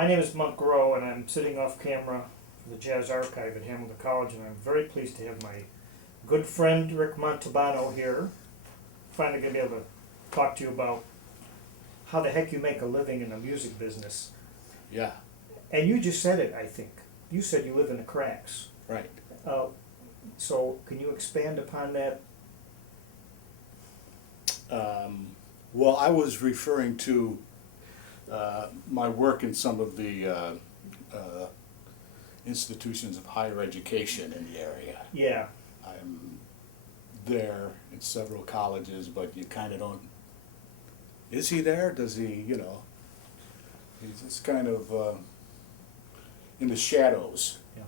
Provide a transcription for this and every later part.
My name is Monk Rowe, and I'm sitting off camera for the Jazz Archive at Hamilton College, and I'm very pleased to have my good friend Rick Montalbano here. Finally going to be able to talk to you about how the heck you make a living in the music business. Yeah, And you just said it, I think. You said you live in the cracks. right. So can you expand upon that? Well, I was referring to my work in some of the institutions of higher education in the area. Yeah. I'm there in several colleges, but you kind of don't. Is he there? Does he, you know? He's just kind of in the shadows. Yeah.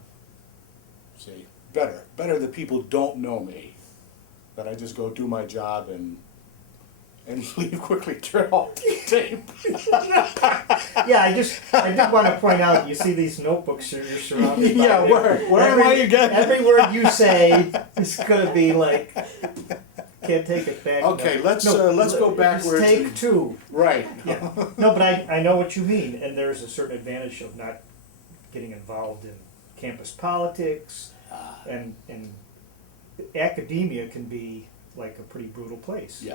See, better that people don't know me, that I just go do my job and leave quickly, turn off the tape. Yeah, I did want to point out, you see these notebooks you're surrounded by. Yeah, where am I again? Every word you say is going to be like, can't take it back. Okay, no. let's go backwards. Take two. Right. Yeah. No, but I know what you mean, and there's a certain advantage of not getting involved in campus politics, and academia can be like a pretty brutal place. Yeah.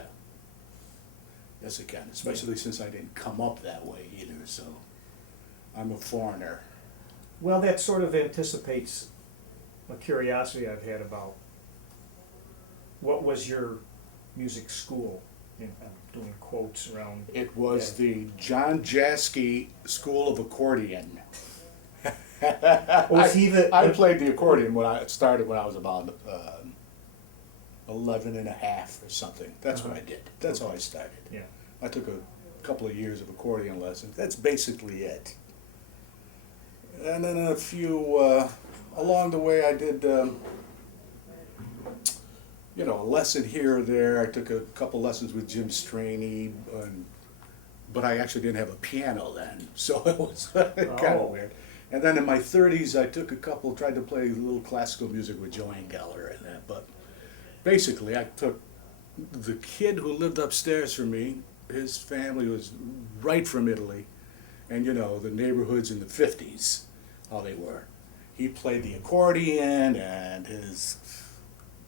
Yes, it can, especially since I didn't come up that way either, so I'm a foreigner. Well, that sort of anticipates a curiosity I've had about what was your music school? I'm doing quotes around. It was that. the John Jaski School of Accordion. Was he the? I played the accordion when I was about 11 and a half or something. That's what I did. That's how I started. Yeah. I took a couple of years of accordion lessons. That's basically it. And then a few, along the way I did, a lesson here or there. I took a couple lessons with Jim Straney, but I actually didn't have a piano then, so it was kind of weird. And then in my 30s, I took tried to play a little classical music with Joanne Geller and that, but basically I took the kid who lived upstairs from me. His family was right from Italy, and the neighborhoods in the 50s, how they were. He played the accordion, and his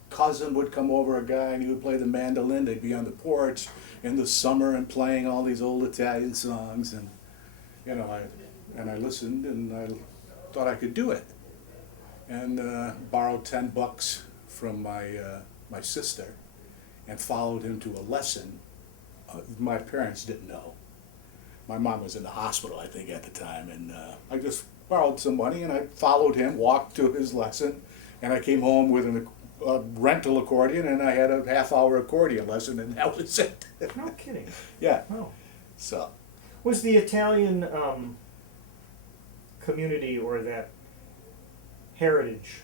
cousin would come over, a guy, and he would play the mandolin. They'd be on the porch in the summer and playing all these old Italian songs, and I listened, and I thought I could do it, and borrowed $10 from my sister, and followed him to a lesson. My parents didn't know. My mom was in the hospital, I think, at the time, and I just borrowed some money, and I followed him, walked to his lesson, and I came home with a rental accordion, and I had a half-hour accordion lesson, and that was it. No kidding. Yeah. Oh. So. Was the Italian community or that heritage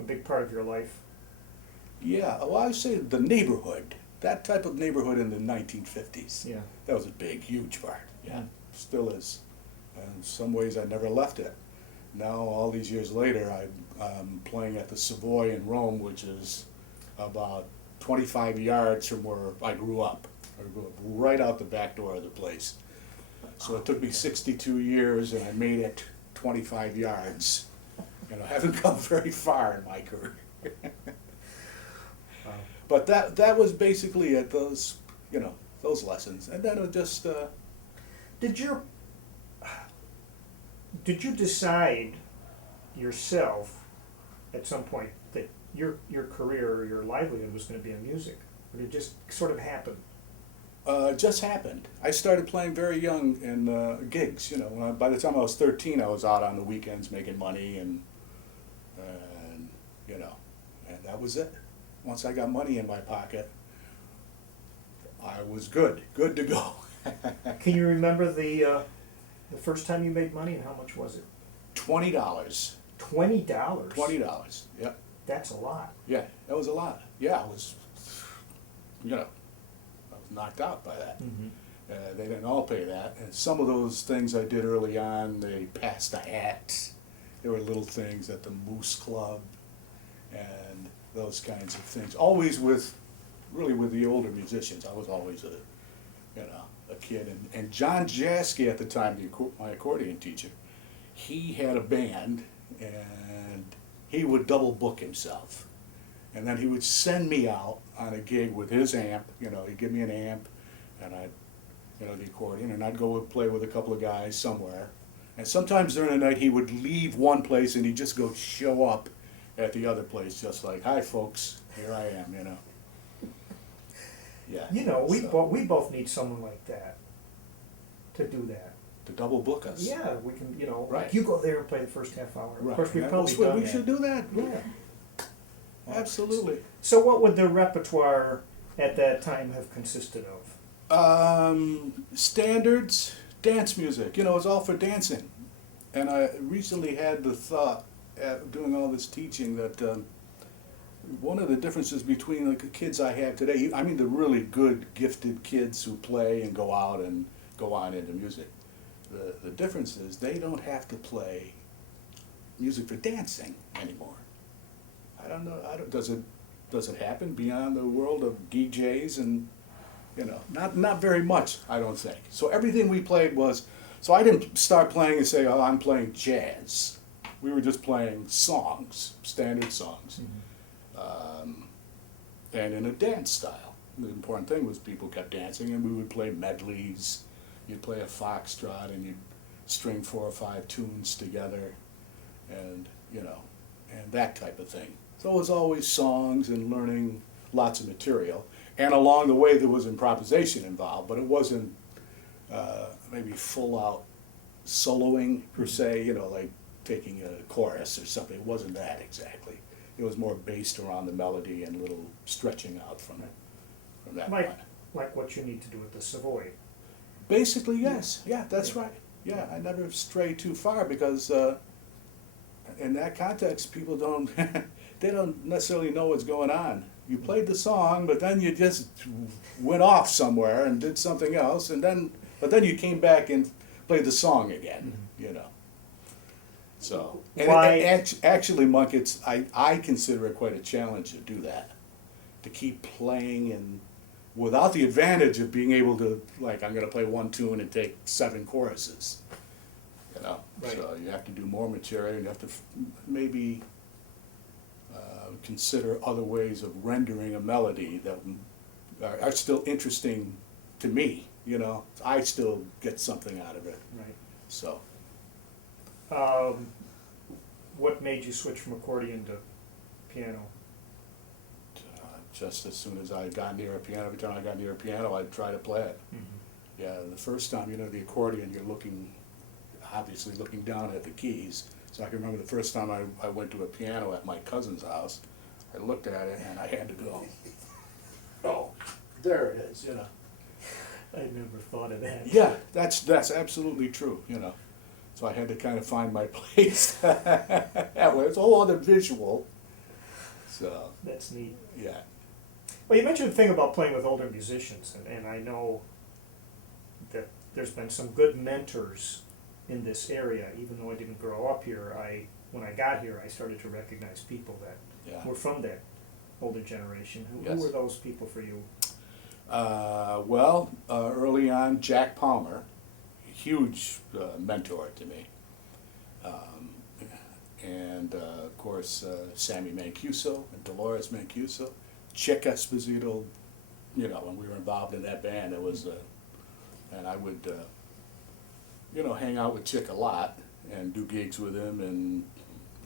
a big part of your life? Yeah, well, I would say the neighborhood, that type of neighborhood in the 1950s. Yeah. That was a big, huge part. Yeah, Mm. still is. And in some ways, I never left it. Now, all these years later, I'm playing at the Savoy in Rome, which is about 25 yards from where I grew up. I grew up right out the back door of the place. So it took me 62 years, and I made it 25 yards. I haven't come very far in my career. But that was basically it. Those lessons, and then it just. Did you decide yourself at some point that your career or your livelihood was going to be in music, or did it just sort of happen? It just happened. I started playing very young in gigs. By the time I was 13, I was out on the weekends making money, and that was it. Once I got money in my pocket, I was good to go. Can you remember the first time you made money, and how much was it? $20. $20? $20, yep. That's a lot. Yeah, that was a lot. Yeah, I was knocked out by that. Mm-hmm. They didn't all pay that. And some of those things I did early on, they passed the hat. There were little things at the Moose Club and those kinds of things. Always with the older musicians. I was always a kid, and John Jasky at the time, my accordion teacher, he had a band, and he would double book himself. And then he would send me out on a gig with his amp, he'd give me an amp, and I'd, the accordion, and I'd go play with a couple of guys somewhere. And sometimes during the night he would leave one place and he'd just go show up at the other place, just like, hi folks, here I am, Yeah. We both need someone like that to do that. To double book us. Yeah, we can, Right. like you go there and play the first half hour. Right. Of course, we've Yeah, probably well, done we that. should do that. Yeah. Absolutely. So what would the repertoire at that time have consisted of? Standards, dance music, it's all for dancing. And I recently had the thought, doing all this teaching, that one of the differences between the kids I have today, I mean the really good, gifted kids who play and go out and go on into music, the difference is they don't have to play music for dancing anymore. I don't know, does it happen beyond the world of DJs and, not very much, I don't think. So everything we played was, so I didn't start playing and say, oh, I'm playing jazz. We were just playing songs, standard songs, and in a dance style. The important thing was people kept dancing, and we would play medleys. You'd play a foxtrot, and you'd string 4 or 5 tunes together, and and that type of thing. So it was always songs and learning lots of material. And along the way there was improvisation involved, but it wasn't maybe full out soloing per se, like taking a chorus or something. It wasn't that exactly. It was more based around the melody and a little stretching out from that point. Like what you need to do with the Savoy. Basically, yes. Yeah, that's right. Yeah, I never stray too far because in that context, people don't they don't necessarily know what's going on. You played the song, but then you just went off somewhere and did something else, but then you came back and played the song again, So, actually, Monk, I consider it quite a challenge to do that, to keep playing and without the advantage of being able to, like, I'm going to play one tune and take 7 choruses, Right. So you have to do more material, and you have to maybe consider other ways of rendering a melody that are still interesting to me, I still get something out of it. Right. So. What made you switch from accordion to piano? Just as soon as I got near a piano, every time I got near a piano, I'd try to play it. Mm-hmm. Yeah, the first time, the accordion, you're obviously looking down at the keys. So I can remember the first time I went to a piano at my cousin's house, I looked at it and I had to go, oh, there it is, I never thought of that. Yeah, that's absolutely true, So I had to kind of find my place that way. It's a whole other visual. So. That's neat. Yeah. Well, you mentioned the thing about playing with older musicians, and I know that there's been some good mentors in this area. Even though I didn't grow up here, when I got here, I started to recognize people that were from that older generation. Who were those people for you? Early on, Jack Palmer, huge mentor to me. And of course, Sammy Mancuso and Dolores Mancuso. Chick Esposito, when we were involved in that band, it was, and I would, hang out with Chick a lot and do gigs with him and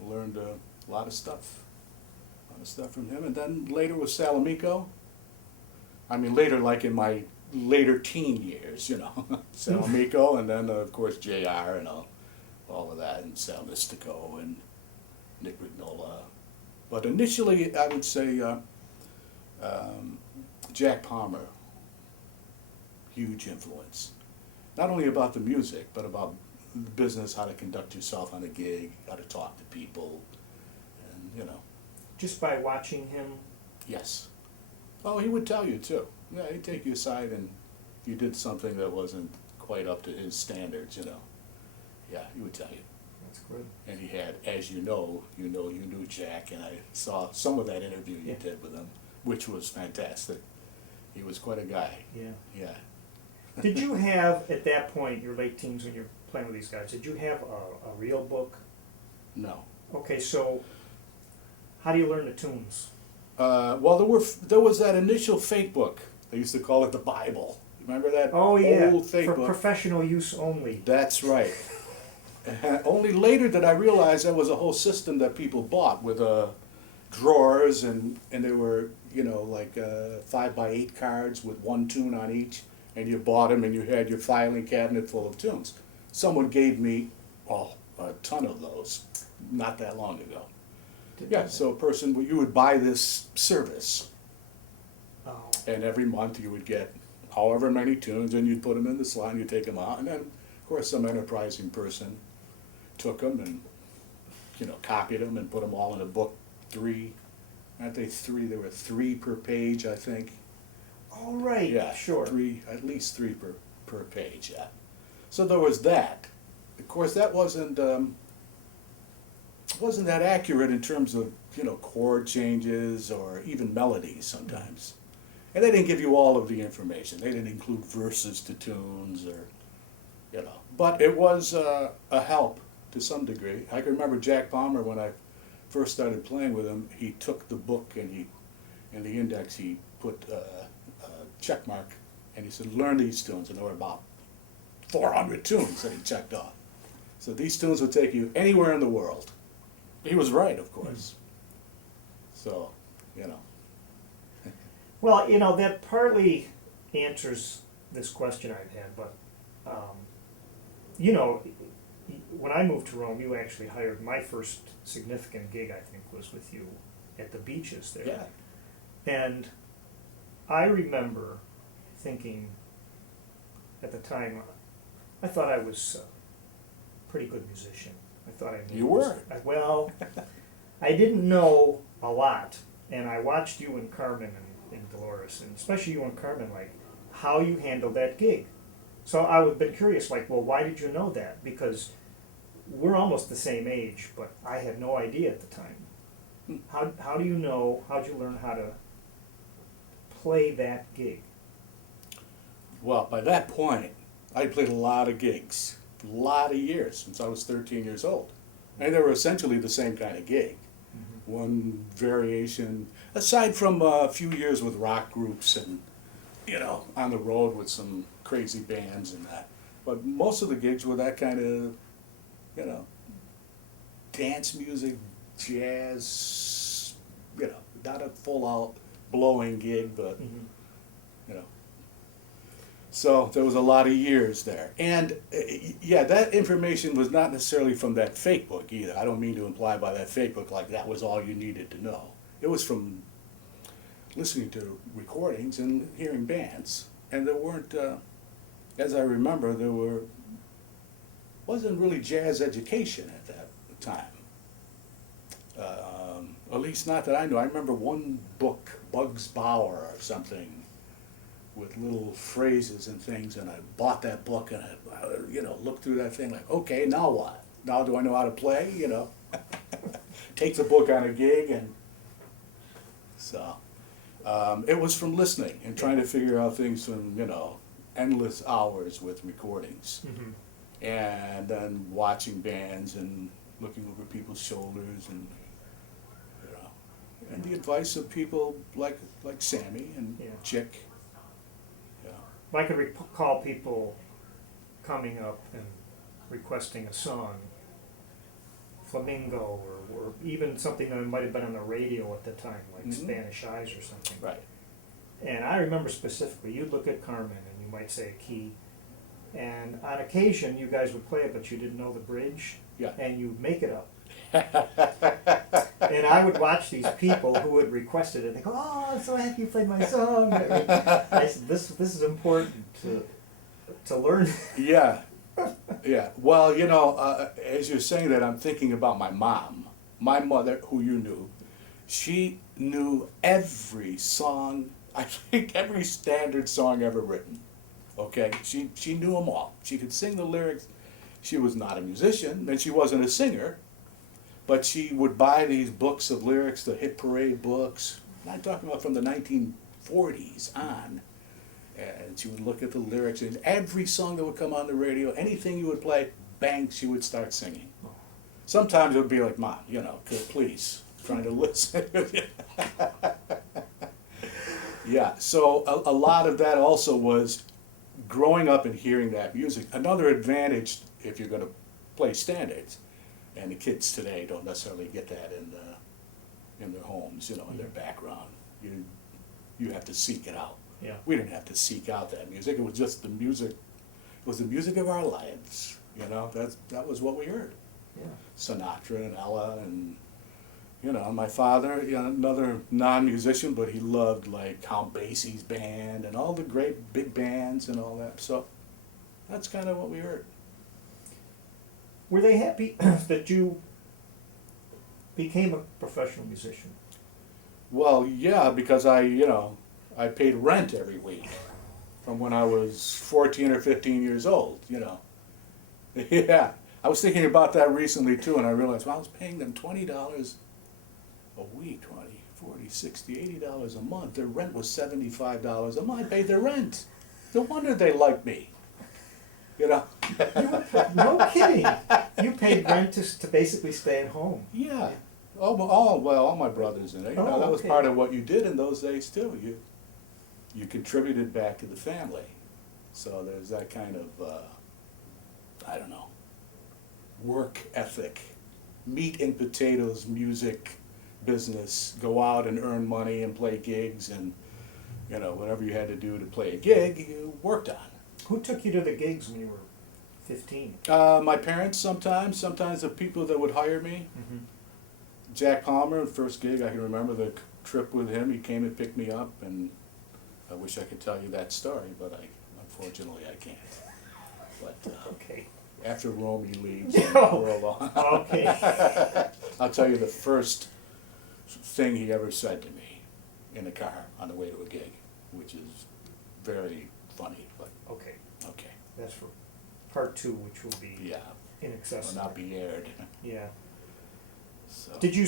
learned a lot of stuff from him. And then later with Salamico. I mean, later, like in my later teen years, Salamico, and then of course JR and all of that, and Sal Mystico and Nick Rignola. But initially, I would say Jack Palmer, huge influence. Not only about the music, but about the business, how to conduct yourself on a gig, how to talk to people, and Just by watching him? Yes. Oh, he would tell you too. Yeah, he'd take you aside, and if you did something that wasn't quite up to his standards, yeah, he would tell you. That's good. And he had, as you knew Jack, and I saw some of that interview you did with him, which was fantastic. He was quite a guy. Yeah. Yeah. Did you have, at that point, your late teens when you're playing with these guys, did you have a real book? No. Okay, so how do you learn the tunes? Well, there was that initial fake book. They used to call it the Bible. Remember that Oh yeah, old fake for book? professional use only. That's right. Only later did I realize that was a whole system that people bought with drawers and there were, you know, like 5x8 cards with one tune on each, and you bought them and you had your filing cabinet full of tunes. Someone gave me a ton of those not that long ago. Yeah, so a person, you would buy this service, Oh. and every month you would get however many tunes, and you'd put them in the slot, and you'd take them out, and then, of course, some enterprising person took them and, you know, copied them and put them all in a book. Aren't they three? There were three per page, I think. All right, Yeah, sure. at least three per page, yeah. So there was that. Of course, that wasn't that accurate in terms of, you know, chord changes or even melodies sometimes. And they didn't give you all of the information. They didn't include verses to tunes or, you know. But it was a help to some degree. I can remember Jack Palmer, when I first started playing with him, he took the book and in the index he put a check mark and he said, learn these tunes. And there were about 400 tunes that he checked off. So these tunes would take you anywhere in the world. He was right, of course. So, you know. Well, you know, that partly answers this question I've had, but, you know, when I moved to Rome, you actually hired, my first significant gig, I think, was with you at the beaches there. Yeah. And I remember thinking at the time, I thought I was a pretty good musician. I thought I knew. You were. Well, I didn't know a lot, and I watched you and Carmen and Dolores, and especially you and Carmen, like how you handled that gig. So I would have been curious, like, well, why did you know that? Because we're almost the same age, but I had no idea at the time. How do you know? How'd you learn how to play that gig? Well, by that point, I played a lot of gigs, a lot of years, since I was 13 years old. And they were essentially the same kind of gig. Mm-hmm. One variation, aside from a few years with rock groups and, you know, on the road with some crazy bands and that. But most of the gigs were that kind of, you know, dance music, jazz, you know, not a full-out blowing gig, but, you know. So there was a lot of years there. And, yeah, that information was not necessarily from that fake book either. I don't mean to imply by that fake book like that was all you needed to know. It was from listening to recordings and hearing bands. And there weren't, as I remember, wasn't really jazz education at that time. At least not that I knew. I remember one book, Bugs Bauer or something, with little phrases and things, and I bought that book and I, you know, looked through that thing like, okay, now what? Now do I know how to play? You know, take the book on a gig, and so it was from listening and trying to figure out things from, you know, endless hours with recordings, and then watching bands and looking over people's shoulders and, you know, and the advice of people like Sammy and Chick. I could recall people coming up and requesting a song, Flamingo, or even something that might have been on the radio at the time, like Spanish Eyes or something. Right. And I remember specifically, you'd look at Carmen and you might say a key, and on occasion you guys would play it, but you didn't know the bridge, and you'd make it up. And I would watch these people who would request it, and they go, "Oh, I'm so happy you played my song." I said, "This is important to learn." Yeah. Well, you know, as you're saying that, I'm thinking about my mom. My mother, who you knew, she knew every song. I think every standard song ever written. Okay, she knew them all. She could sing the lyrics. She was not a musician, and she wasn't a singer. But she would buy these books of lyrics, the hit parade books. I'm talking about from the 1940s on. And she would look at the lyrics, and every song that would come on the radio, anything you would play, bang, she would start singing. Sometimes it would be like, Mom, please, trying to listen. Yeah, so a lot of that also was growing up and hearing that music. Another advantage if you're going to play standards, and the kids today don't necessarily get that in their homes, in their background. You have to seek it out. Yeah. We didn't have to seek out that music. It was just the music. It was the music of our lives. That was what we heard. Yeah. Sinatra and Ella and my father, another non-musician, but he loved like Count Basie's band and all the great big bands and all that. So that's kind of what we heard. Were they happy that you became a professional musician? Well, yeah, because I paid rent every week from when I was 14 or 15 years old, Yeah, I was thinking about that recently too, and I realized, I was paying them $20 a week, 20, 40, 60, $80 a month. Their rent was $75 a month. I paid their rent. No wonder they liked me. No kidding. You paid rent to basically stay at home. Yeah. All my brothers and that was okay. part of what you did in those days too. You contributed back to the family. So there's that kind of, work ethic, meat and potatoes music business, go out and earn money and play gigs and, whatever you had to do to play a gig, you worked on. Who took you to the gigs when you were 15? My parents sometimes the people that would hire me. Mm-hmm. Jack Palmer, the first gig, I can remember the trip with him. He came and picked me up, and I wish I could tell you that story, but unfortunately I can't. But Okay. after Rowe leaves, No. we're alone. Okay. I'll tell you the first thing he ever said to me in the car on the way to a gig, which is very funny, but Okay. okay. That's for part 2, which will be Yeah, will inaccessible. not be aired. Yeah. So. Did you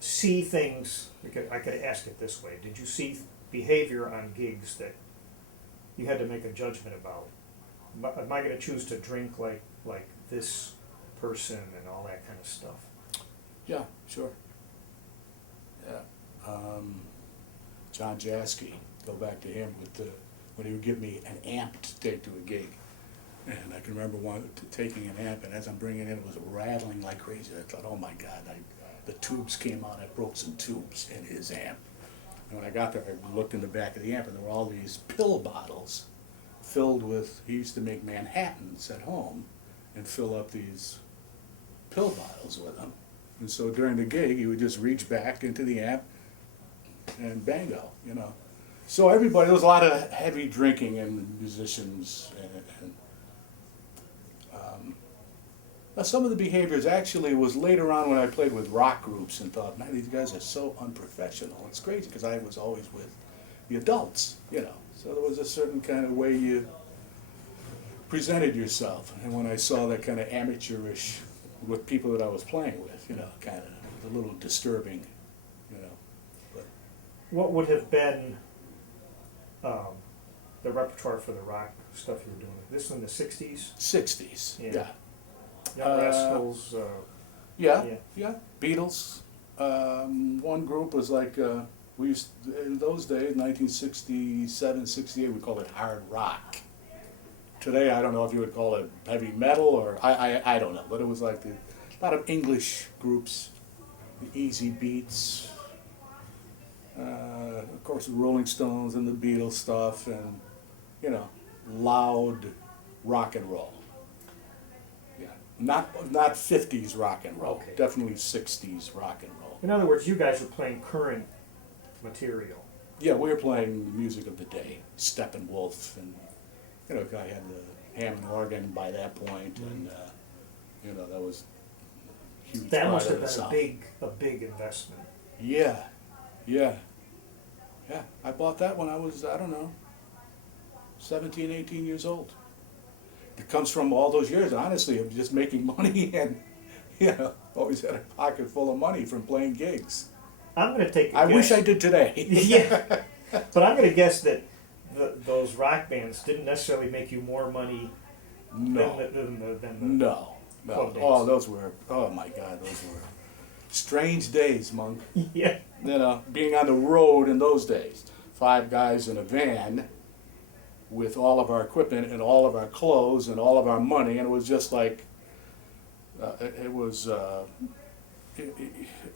see things? I could ask it this way: did you see behavior on gigs that you had to make a judgment about? Am I going to choose to drink like this person and all that kind of stuff? Yeah, sure. Yeah. John Jasky, go back to him when he would give me an amp to take to a gig. And I can remember taking an amp, and as I'm bringing it, it was rattling like crazy. I thought, oh my God, the tubes came out. I broke some tubes in his amp. And when I got there, I looked in the back of the amp, and there were all these pill bottles filled with, he used to make Manhattans at home and fill up these pill bottles with them. And so during the gig, he would just reach back into the amp and bango, So everybody, there was a lot of heavy drinking and musicians and some of the behaviors actually was later on when I played with rock groups and thought, man, these guys are so unprofessional. It's crazy because I was always with the adults, So there was a certain kind of way you presented yourself. And when I saw that kind of amateurish with people that I was playing with, kind of a little disturbing, But What would have been the repertoire for the rock stuff you were doing? This in the 60s? 60s, Yeah. yeah. Young Rascals? Yeah. Yeah. Beatles. One group was like, we used, in those days, 1967, 68, we called it hard rock. Today, I don't know if you would call it heavy metal or, I don't know, but it was like a lot of English groups, the Easy Beats, of course the Rolling Stones and the Beatles stuff, and, loud rock and roll. Yeah, not 50s rock and roll, Okay. definitely 60s rock and roll. In other words, you guys were playing current material. Yeah, we were playing the music of the day, Steppenwolf, and I had the Hammond organ by that point, and that was huge. That part must of have the been sound. a big investment. Yeah. I bought that when I was, 17, 18 years old. It comes from all those years, honestly, of just making money and, always had a pocket full of money from playing gigs. I'm going to take a I guess. wish I did today. Yeah. But I'm gonna guess that those rock bands didn't necessarily make you more money No, than the no, no. club days. Oh, those were, oh my God, those were strange days, Monk. Yeah. You know, being on the road in those days. 5 guys in a van with all of our equipment and all of our clothes and all of our money, and it was just like, it was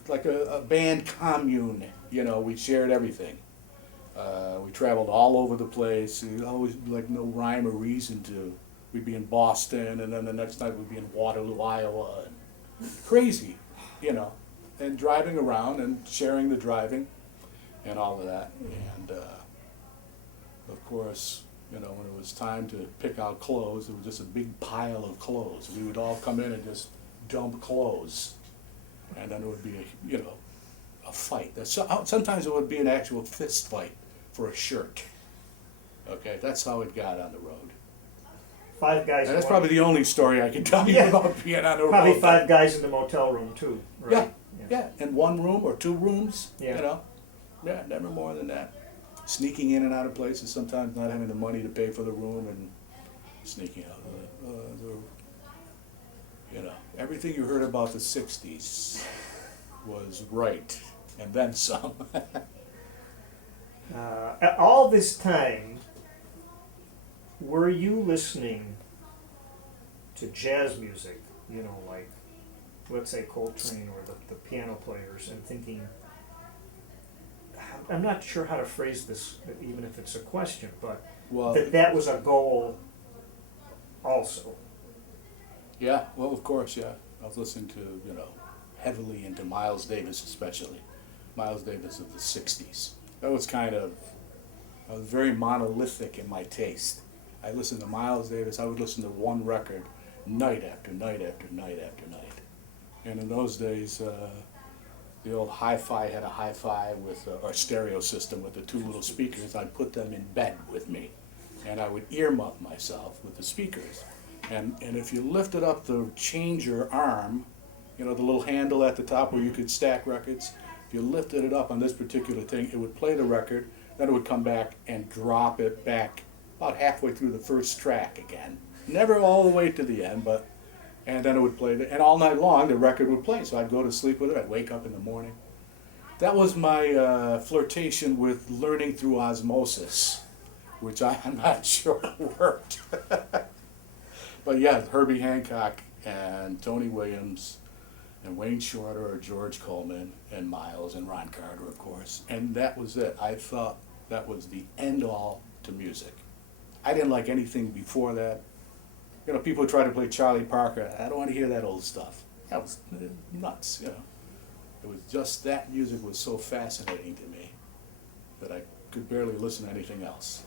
like a band commune. You know, we shared everything. We traveled all over the place. It always like no rhyme or reason to. We'd be in Boston, and then the next night we'd be in Waterloo, Iowa. And crazy, you know, and driving around and sharing the driving and all of that. And of course, you know, when it was time to pick out clothes, it was just a big pile of clothes. We would all come in and just dump clothes, and then it would be a, you know, a fight. Sometimes it would be an actual fist fight for a shirt. Okay, that's how it got on the road. 5 guys. And that's in probably the only story I can tell you Yeah. about being on the road. probably 5 guys in the motel room too. Right? Yeah, in 1 room or 2 rooms. Yeah. You know, yeah, never more than that. Sneaking in and out of places, sometimes not having the money to pay for the room and sneaking out. You know, everything you heard about the '60s was right, and then some. All this time, were you listening to jazz music? You know, like let's say Coltrane or the piano players, and thinking, I'm not sure how to phrase this, even if it's a question, but Well, that was a goal also. yeah, well, of course, yeah. I was listening to, you know, heavily into Miles Davis, especially. Miles Davis of the '60s. That was kind of, I was very monolithic in my taste. I listened to Miles Davis. I would listen to one record night after night after night after night. And in those days, the old hi-fi had a hi-fi with, or stereo system with the 2 little speakers. I'd put them in bed with me, and I would earmuff myself with the speakers. And if you lifted up the changer arm, you know, the little handle at the top where you could stack records, if you lifted it up on this particular thing, it would play the record, then it would come back and drop it back about halfway through the first track again. Never all the way to the end, but, and then it would play, and all night long the record would play, so I'd go to sleep with it, I'd wake up in the morning. That was my flirtation with learning through osmosis, which I'm not sure worked. But yeah, Herbie Hancock and Tony Williams and Wayne Shorter or George Coleman and Miles and Ron Carter, of course. And that was it. I thought that was the end-all to music. I didn't like anything before that. You know, people try to play Charlie Parker. I don't want to hear that old stuff. That was nuts, you know. It was just that music was so fascinating to me that I could barely listen to anything else.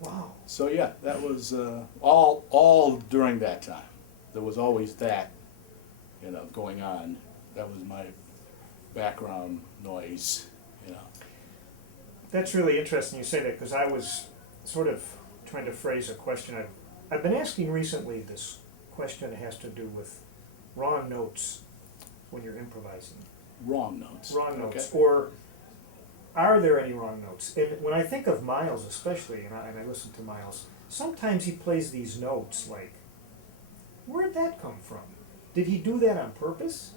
Wow. So yeah, that was all during that time. There was always that, you know, going on. That was my background noise, you know. That's really interesting you say that, because I was sort of trying to phrase a question. I've been asking recently this question that has to do with wrong notes when you're improvising. Wrong notes. Wrong notes. Okay. Or are there any wrong notes? And when I think of Miles especially, and I listen to Miles, sometimes he plays these notes like, where'd that come from? Did he do that on purpose?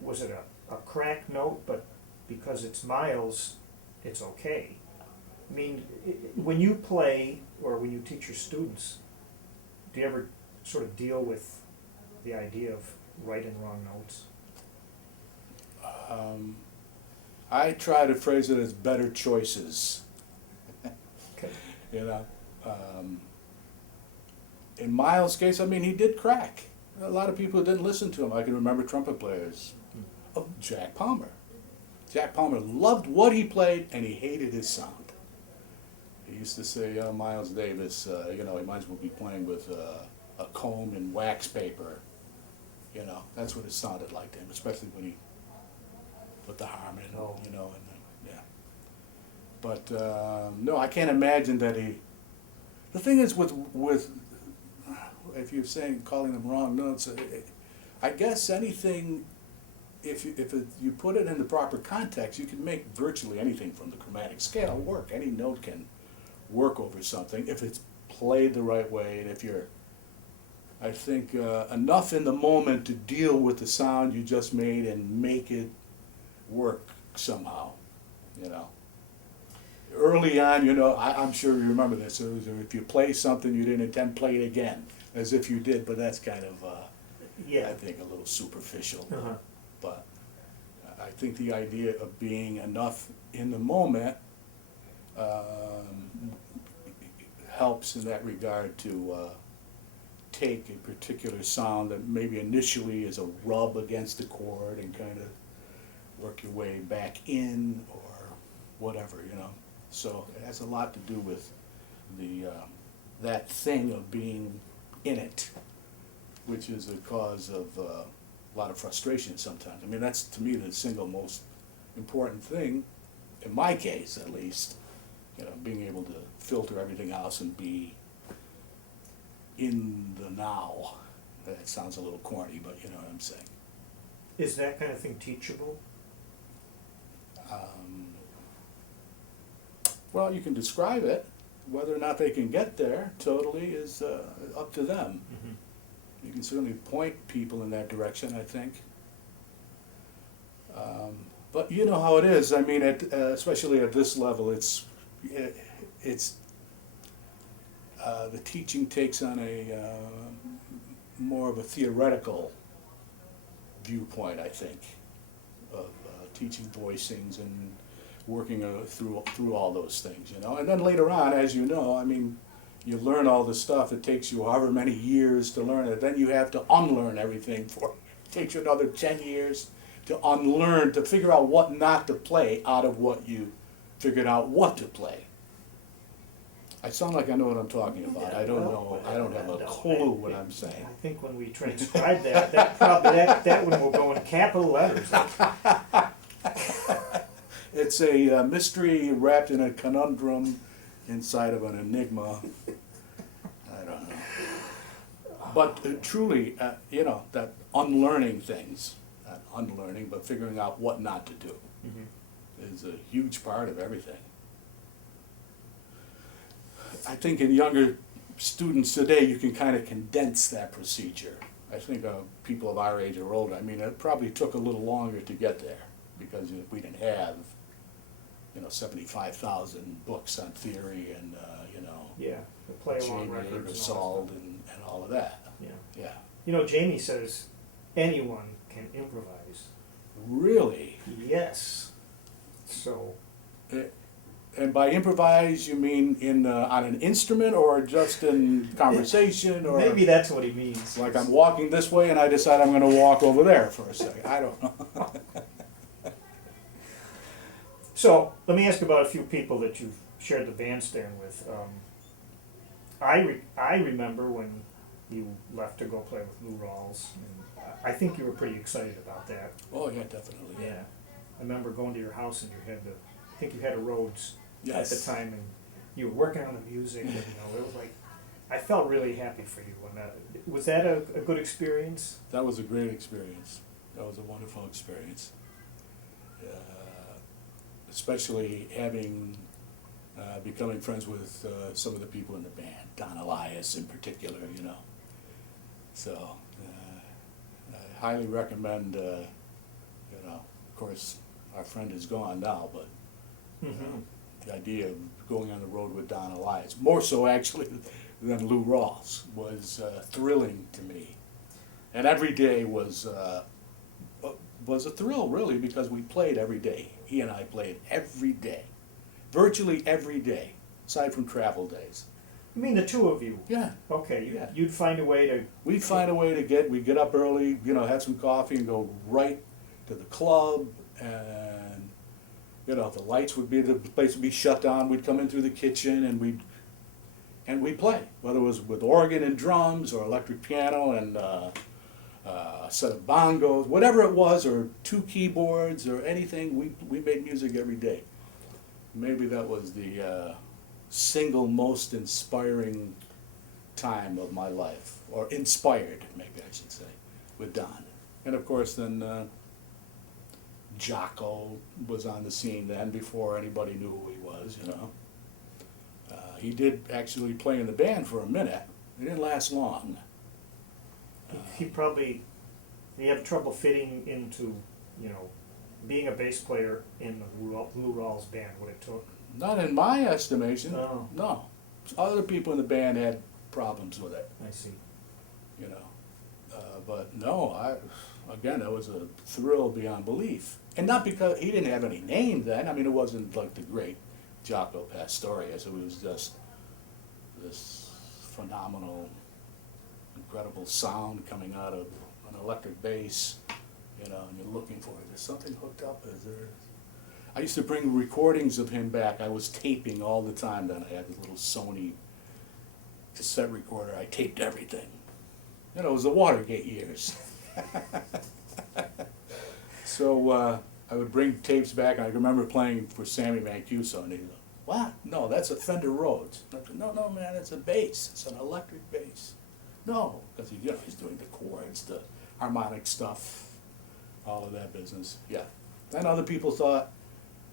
Was it a cracked note, but because it's Miles, it's okay? I mean, when you play or when you teach your students, do you ever sort of deal with the idea of right and wrong notes? I try to phrase it as better choices. Okay. You know, in Miles' case, I mean, he did crack. A lot of people didn't listen to him. I can remember trumpet players. Oh, Jack Palmer. Jack Palmer loved what he played, and he hated his sound. He used to say, Miles Davis, you know, he might as well be playing with a comb and wax paper. You know, that's what it sounded like to him, especially when he put the harmony, you know, and yeah. But no, I can't imagine that he. The thing is with if you're saying calling them wrong notes, I guess anything you put it in the proper context, you can make virtually anything from the chromatic scale work. Any note can work over something if it's played the right way, and if you're, I think, enough in the moment to deal with the sound you just made and make it work somehow, you know. Early on, you know, I'm sure you remember this, if you play something you didn't intend, play it again, as if you did, but that's kind of, Yeah. I think, a little superficial. Uh-huh. But I think the idea of being enough in the moment helps in that regard to take a particular sound that maybe initially is a rub against the chord and kind of work your way back in or whatever, you know. So it has a lot to do with the that thing of being in it, which is a cause of a lot of frustration sometimes. I mean, that's to me the single most important thing, in my case at least, you know, being able to filter everything else and be in the now. That sounds a little corny, but you know what I'm saying. Is that kind of thing teachable? Well, you can describe it. Whether or not they can get there totally is up to them. Mm-hmm. You can certainly point people in that direction, I think. But you know how it is. I mean, especially at this level, it's the teaching takes on a more of a theoretical viewpoint, I think, of teaching voicings and working through all those things, you know. And then later on, as you know, I mean, you learn all this stuff. It takes you however many years to learn it. Then you have to unlearn everything. It takes you another 10 years to unlearn, to figure out what not to play out of what you figured out what to play. I sound like I know what I'm talking about. I don't know. I don't have a clue what I'm saying. I think when we transcribe that that one will go in capital letters. It's a mystery wrapped in a conundrum inside of an enigma. I don't know. But truly, you know, that unlearning things, not unlearning, but figuring out what not to do, is a huge part of everything. I think in younger students today, you can kind of condense that procedure. I think people of our age or older, I mean, it probably took a little longer to get there because we didn't have, you know, 75,000 books on theory and, you know, Yeah, the play along records and all that stuff. and all of that. Yeah. Yeah. You know, Jamie says anyone can improvise. Really? Yes. So. And by improvise, you mean in on an instrument or just in conversation, or Maybe that's what he means. like I'm walking this way and I decide I'm going to walk over there for a second. I don't know. So let me ask about a few people that you've shared the bandstand with. I remember when you left to go play with Lou Rawls, and I think you were pretty excited about that. Oh yeah, definitely. Yeah, I remember going to your house and you had I think you had a Rhodes Yes. at the time, and you were working on the music. And, you know, it was like I felt really happy for you. Was that a good experience? That was a great experience. That was a wonderful experience. Especially having, becoming friends with some of the people in the band, Don Elias in particular, you know. So, I highly recommend, you know, of course, our friend is gone now, but the idea of going on the road with Don Elias, more so actually than Lou Rawls, was thrilling to me. And every day was a thrill, really, because we played every day. He and I played every day, virtually every day, aside from travel days. You mean the two of you? Yeah. Okay, Yeah. you'd find a way to... We'd find a way to we'd get up early, you know, have some coffee and go right to the club, and, you know, the place would be shut down. We'd come in through the kitchen and we'd play, whether it was with organ and drums or electric piano and a set of bongos, whatever it was, or two keyboards or anything. We made music every day. Maybe that was the single most inspiring time of my life, or inspired, maybe I should say, with Don. And of course then Jocko was on the scene then before anybody knew who he was, you know. He did actually play in the band for a minute. It didn't last long. He had trouble fitting into, you know, being a bass player in the Lou Rawls band, what it took. Not in my estimation. Oh. No. Other people in the band had problems with it, I see. you know. But no, again, it was a thrill beyond belief. And not because he didn't have any name then. I mean, it wasn't like the great Jaco Pastorius. It was just this phenomenal, incredible sound coming out of an electric bass, you know, and you're looking for it. Is something hooked up? Is there? I used to bring recordings of him back. I was taping all the time then. I had this little Sony cassette recorder. I taped everything. You know, it was the Watergate years. So I would bring tapes back, and I remember playing for Sammy Mancuso, and he'd go, "What? No, that's a Fender Rhodes." No, man, it's a bass. It's an electric bass. No, because you know, he's doing the chords, the harmonic stuff, all of that business. Yeah. Then other people thought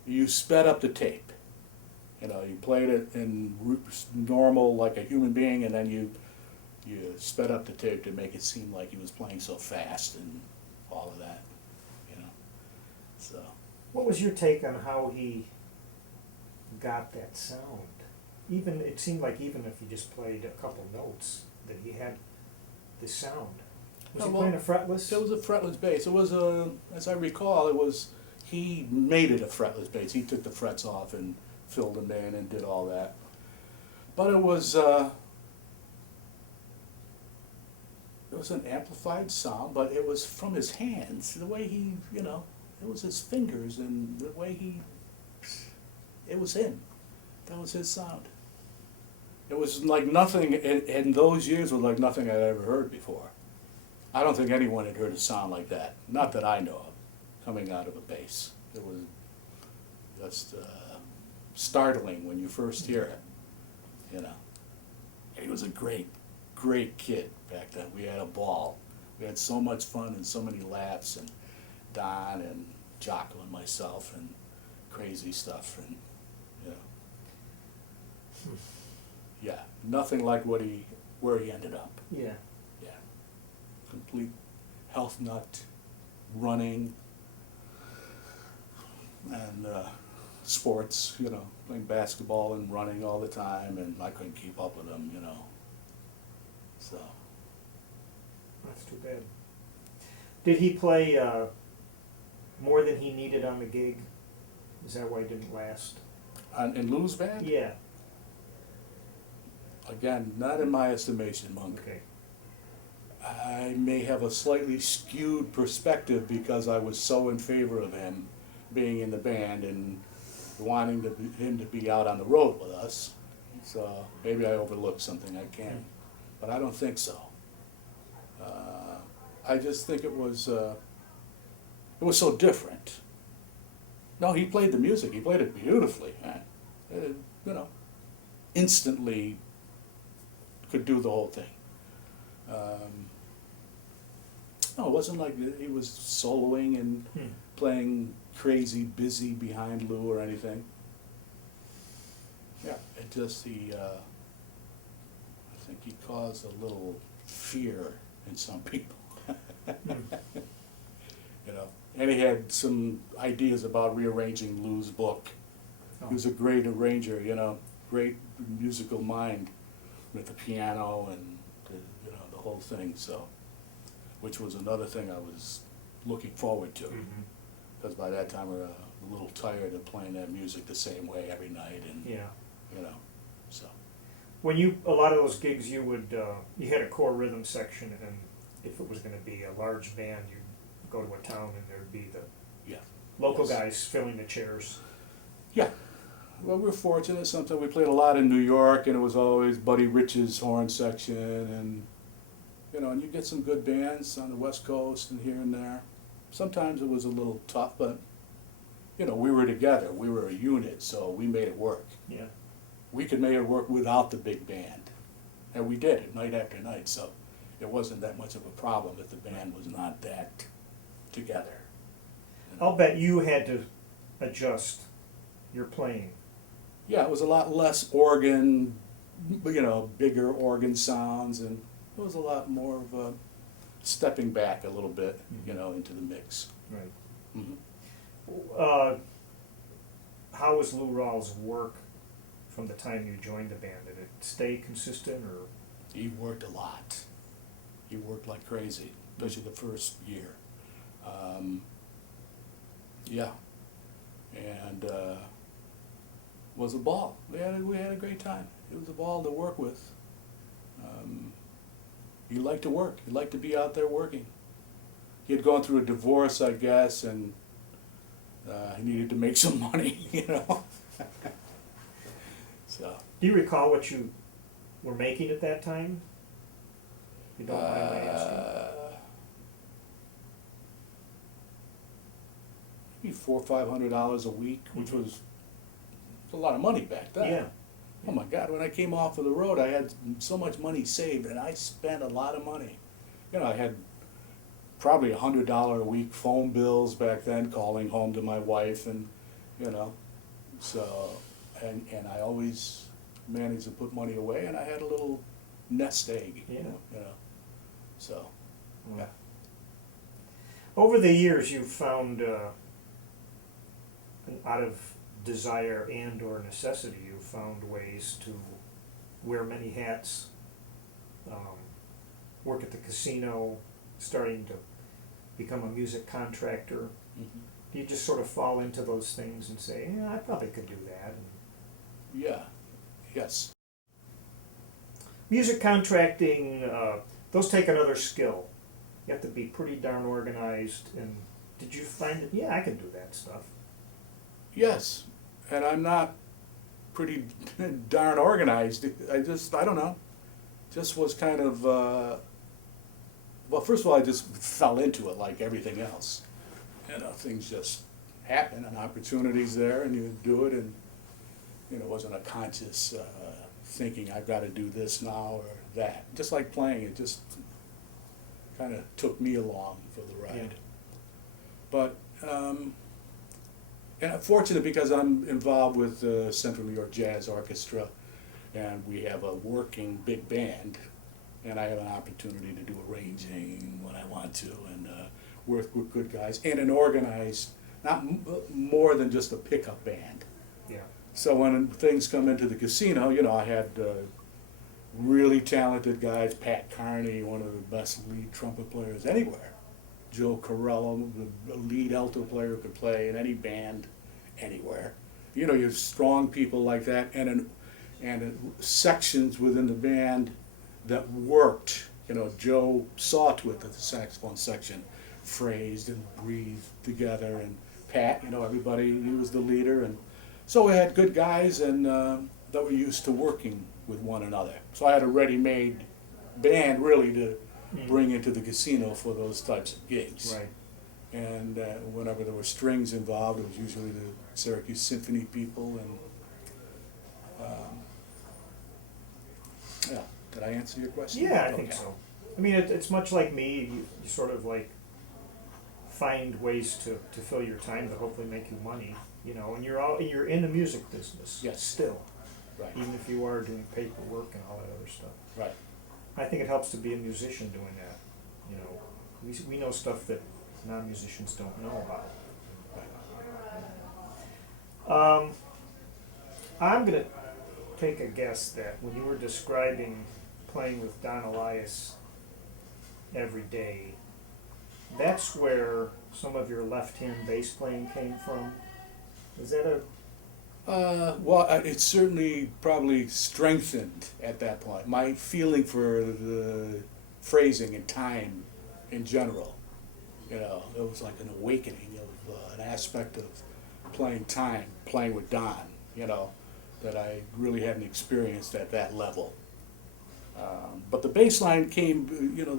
you sped up the tape. You know, you played it in normal like a human being, and then you sped up the tape to make it seem like he was playing so fast and all of that. You know, so. What was your take on how he got that sound? Even it seemed like even if he just played a couple notes, that he had the sound. Was he playing a fretless? It was a fretless bass. It was a, as I recall, it was, he made it a fretless bass. He took the frets off and filled them in and did all that. But it was an amplified sound, but it was from his hands. The way he, you know, it was his fingers and the way he, it was him. That was his sound. It was like nothing, in those years was like nothing I'd ever heard before. I don't think anyone had heard a sound like that. Not that I know of, coming out of a bass. It was just startling when you first hear it, you know. And he was a great, great kid back then. We had a ball. We had so much fun and so many laughs, and Don and Jocko and myself and crazy stuff, and you know. Yeah, nothing like where he ended up. Yeah. Yeah, complete health nut, running, and sports. You know, playing basketball and running all the time, and I couldn't keep up with him. You know, so. That's too bad. Did he play more than he needed on the gig? Is that why it didn't last? In Lou's band? Yeah. Again, not in my estimation, Monk. Okay. I may have a slightly skewed perspective because I was so in favor of him being in the band and wanting him to be out on the road with us. So maybe I overlooked something I can't, but I don't think so. I just think it was so different. No, he played the music. He played it beautifully, man. You know, instantly could do the whole thing. No, it wasn't like he was soloing and playing crazy busy behind Lou or anything. Yeah, it just, I think he caused a little fear in some people. You know, and he had some ideas about rearranging Lou's book. Oh. He was a great arranger, you know, great musical mind with the piano and you know, the whole thing. So, which was another thing I was looking forward to, because by that time we were a little tired of playing that music the same way every night, and Yeah. you know, so. When a lot of those gigs, you you had a core rhythm section, and if it was going to be a large band, you'd go to a town and there'd be the Yeah. local Yes. guys filling the chairs. Yeah. Well, we're fortunate. Sometimes we played a lot in New York, and it was always Buddy Rich's horn section, and you know, and you get some good bands on the West Coast and here and there. Sometimes it was a little tough, but you know, we were together. We were a unit, so we made it work. Yeah. We could make it work without the big band, and we did it night after night. So it wasn't that much of a problem if the band was not that together. I'll bet you had to adjust your playing. Yeah, it was a lot less organ, bigger organ sounds, and it was a lot more of a stepping back a little bit, into the mix. Right. Hmm. How was Lou Rawls' work from the time you joined the band? Did it stay consistent, or? He worked a lot. He worked like crazy, especially the first year. Yeah, and was a ball. We had a great time. It was a ball to work with. He liked to work. He liked to be out there working. He had gone through a divorce, I guess, and he needed to make some money, So. Do you recall what you were making at that time? If you don't mind my asking. Maybe $400 or $500 a week, which was a lot of money back then. Yeah. Oh my God, when I came off of the road, I had so much money saved, and I spent a lot of money. I had probably $100 a week phone bills back then, calling home to my wife, and, so, and I always managed to put money away, and I had a little nest egg, so, yeah. Over the years, you've found, out of desire and or necessity, you've found ways to wear many hats, work at the casino, starting to become a music contractor. Mm-hmm. Do you just sort of fall into those things and say, yeah, I probably could do that? Yeah, yes. Music contracting, those take another skill. You have to be pretty darn organized. And did you find that, yeah, I can do that stuff? Yes, and I'm not pretty darn organized. I don't know, just was kind of, well, first of all, I just fell into it like everything else. Things just happen, and opportunities there, and you do it, and, it wasn't a conscious thinking, I've got to do this now or that. Just like playing, it just kind of took me along for the ride. Yeah. But, and I'm fortunate because I'm involved with the Central New York Jazz Orchestra, and we have a working big band, and I have an opportunity to do arranging when I want to, and work with good guys, and an organized, not more than just a pickup band. Yeah. So when things come into the casino, I had really talented guys, Pat Carney, one of the best lead trumpet players anywhere, Joe Corello, the lead alto player who could play in any band, anywhere. You have strong people like that, and sections within the band that worked. Joe saw to it that the saxophone section phrased and breathed together, and Pat, everybody, he was the leader, and so we had good guys and that were used to working with one another. So I had a ready-made band really to bring into the casino for those types of gigs. Right. And whenever there were strings involved, it was usually the Syracuse Symphony people. And yeah, did I answer your question? Yeah, I think so. I mean, it's much like me. You sort of like find ways to fill your time to hopefully make you money. And you're in the music business. Yes. Still. Right. Even if you are doing paperwork and all that other stuff. Right. I think it helps to be a musician doing that. We know stuff that non-musicians don't know about. I'm going to take a guess that when you were describing playing with Don Elias every day, that's where some of your left-hand bass playing came from. Is that a... Well, it certainly probably strengthened at that point. My feeling for the phrasing and time in general, it was like an awakening of an aspect of playing time, playing with Don, that I really hadn't experienced at that level. But the bass line came,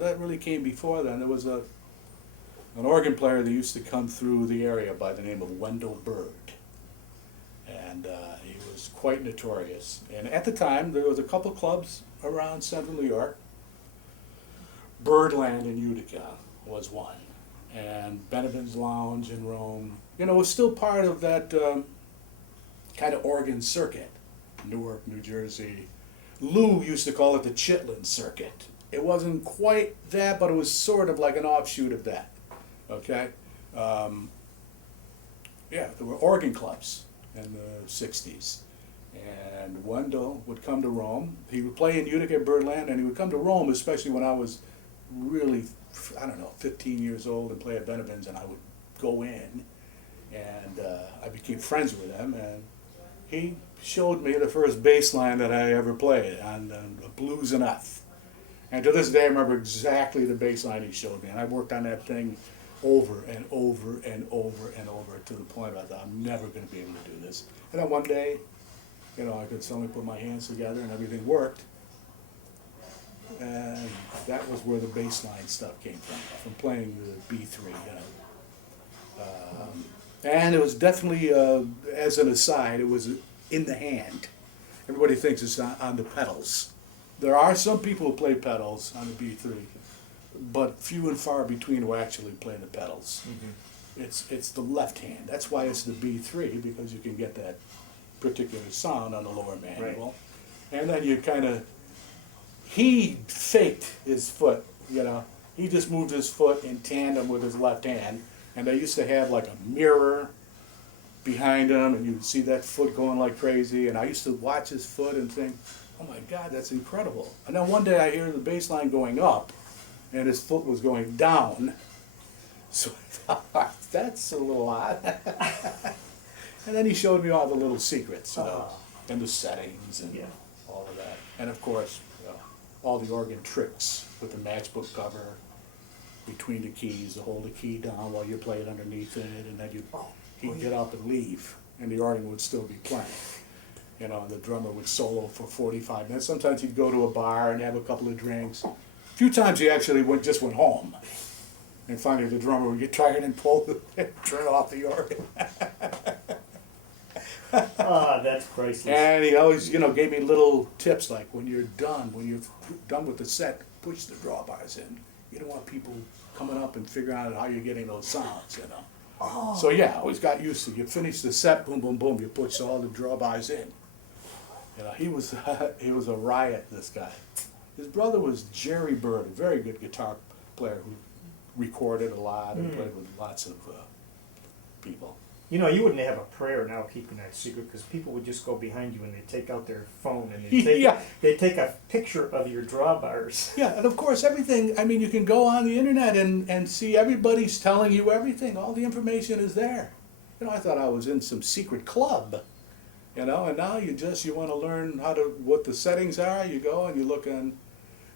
that really came before then. There was an organ player that used to come through the area by the name of Wendell Bird. And he was quite notorious. And at the time, there was a couple clubs around Central New York. Birdland in Utica was one. and Bennigan's Lounge in Rome. You know, it was still part of that kind of organ circuit. Newark, New Jersey. Lou used to call it the Chitlin circuit. It wasn't quite that, but it was sort of like an offshoot of that. Okay? Yeah, there were organ clubs in the 60s. And Wendell would come to Rome. He would play in Utica, Birdland, and he would come to Rome, especially when I was really, I don't know, 15 years old and play at Bennigan's, and I would go in, and I became friends with him, and he showed me the first bass line that I ever played on Blues and F. And to this day, I remember exactly the bass line he showed me, and I worked on that thing over and over and over and over to the point where I thought, I'm never going to be able to do this. And then one day, you know, I could suddenly put my hands together and everything worked. And that was where the bass line stuff came from playing the B3, you know. And it was definitely, as an aside, it was in the hand. Everybody thinks it's on the pedals. There are some people who play pedals on the B3, but few and far between who actually play the pedals. Mm-hmm. It's the left hand. That's why it's the B3, because you can get that particular sound on the lower manual. Right. And then you kind of, he faked his foot, you know. He just moved his foot in tandem with his left hand, and they used to have like a mirror behind him, and you'd see that foot going like crazy, and I used to watch his foot and think, oh my God, that's incredible. And then one day I hear the bass line going up, and his foot was going down, so I thought, that's a little odd. And then he showed me all the little secrets, you know, and the settings and all of that. And of course, all the organ tricks with the matchbook cover between the keys to hold the key down while you play it underneath it, and then he'd get up and leave, and the organ would still be playing. You know, the drummer would solo for 45 minutes. Sometimes he'd go to a bar and have a couple of drinks. A few times he actually just went home. And finally the drummer would get tired and pull turn off the organ. That's priceless. And he always, you know, gave me little tips like when you're done with the set, push the drawbars in. You don't want people coming up and figuring out how you're getting those sounds, you know. Oh. So yeah, I always got used to it. You finish the set, boom, boom, boom, you push all the drawbars in. You know, he was a riot, this guy. His brother was Jerry Bird, a very good guitar player who recorded a lot and played with lots of people. You know, you wouldn't have a prayer now keeping that secret, because people would just go behind you and they'd take out their phone and they'd take a picture of your drawbars. Yeah, and of course everything, I mean, you can go on the internet and see everybody's telling you everything. All the information is there. You know, I thought I was in some secret club, you know, and now you want to learn what the settings are. You go and you look on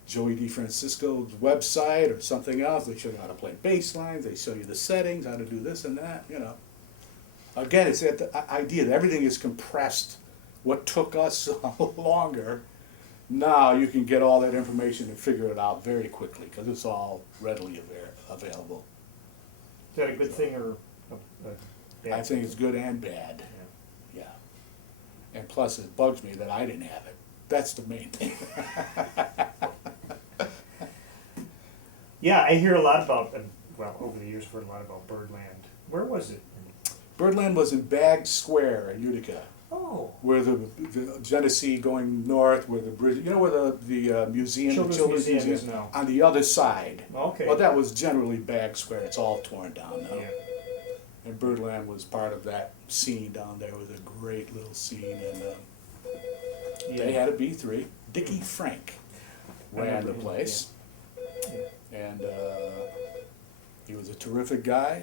Joey DeFrancisco's website or something else. They show you how to play bass lines. They show you the settings, how to do this and that, you know. Again, it's that idea that everything is compressed. What took us longer, now you can get all that information and figure it out very quickly because it's all readily available. Is that a good thing or a bad I think it's good and bad. Yeah. And plus, it bugs me that I didn't have it. That's the main thing. Yeah, I hear a lot about, well, over the years I've heard a lot about Birdland. Where was it? Birdland was in Bagg Square in Utica. Oh. Where the Genesee going north, where the bridge, you know where the museum, Children's Museum is now. On the other side. Okay. Well, that was generally Bagg Square. It's all torn down now. Yeah. And Birdland was part of that scene down there. It was a great little scene, and they had a B3. Dickie Frank ran the place. Yeah. And he was a terrific guy.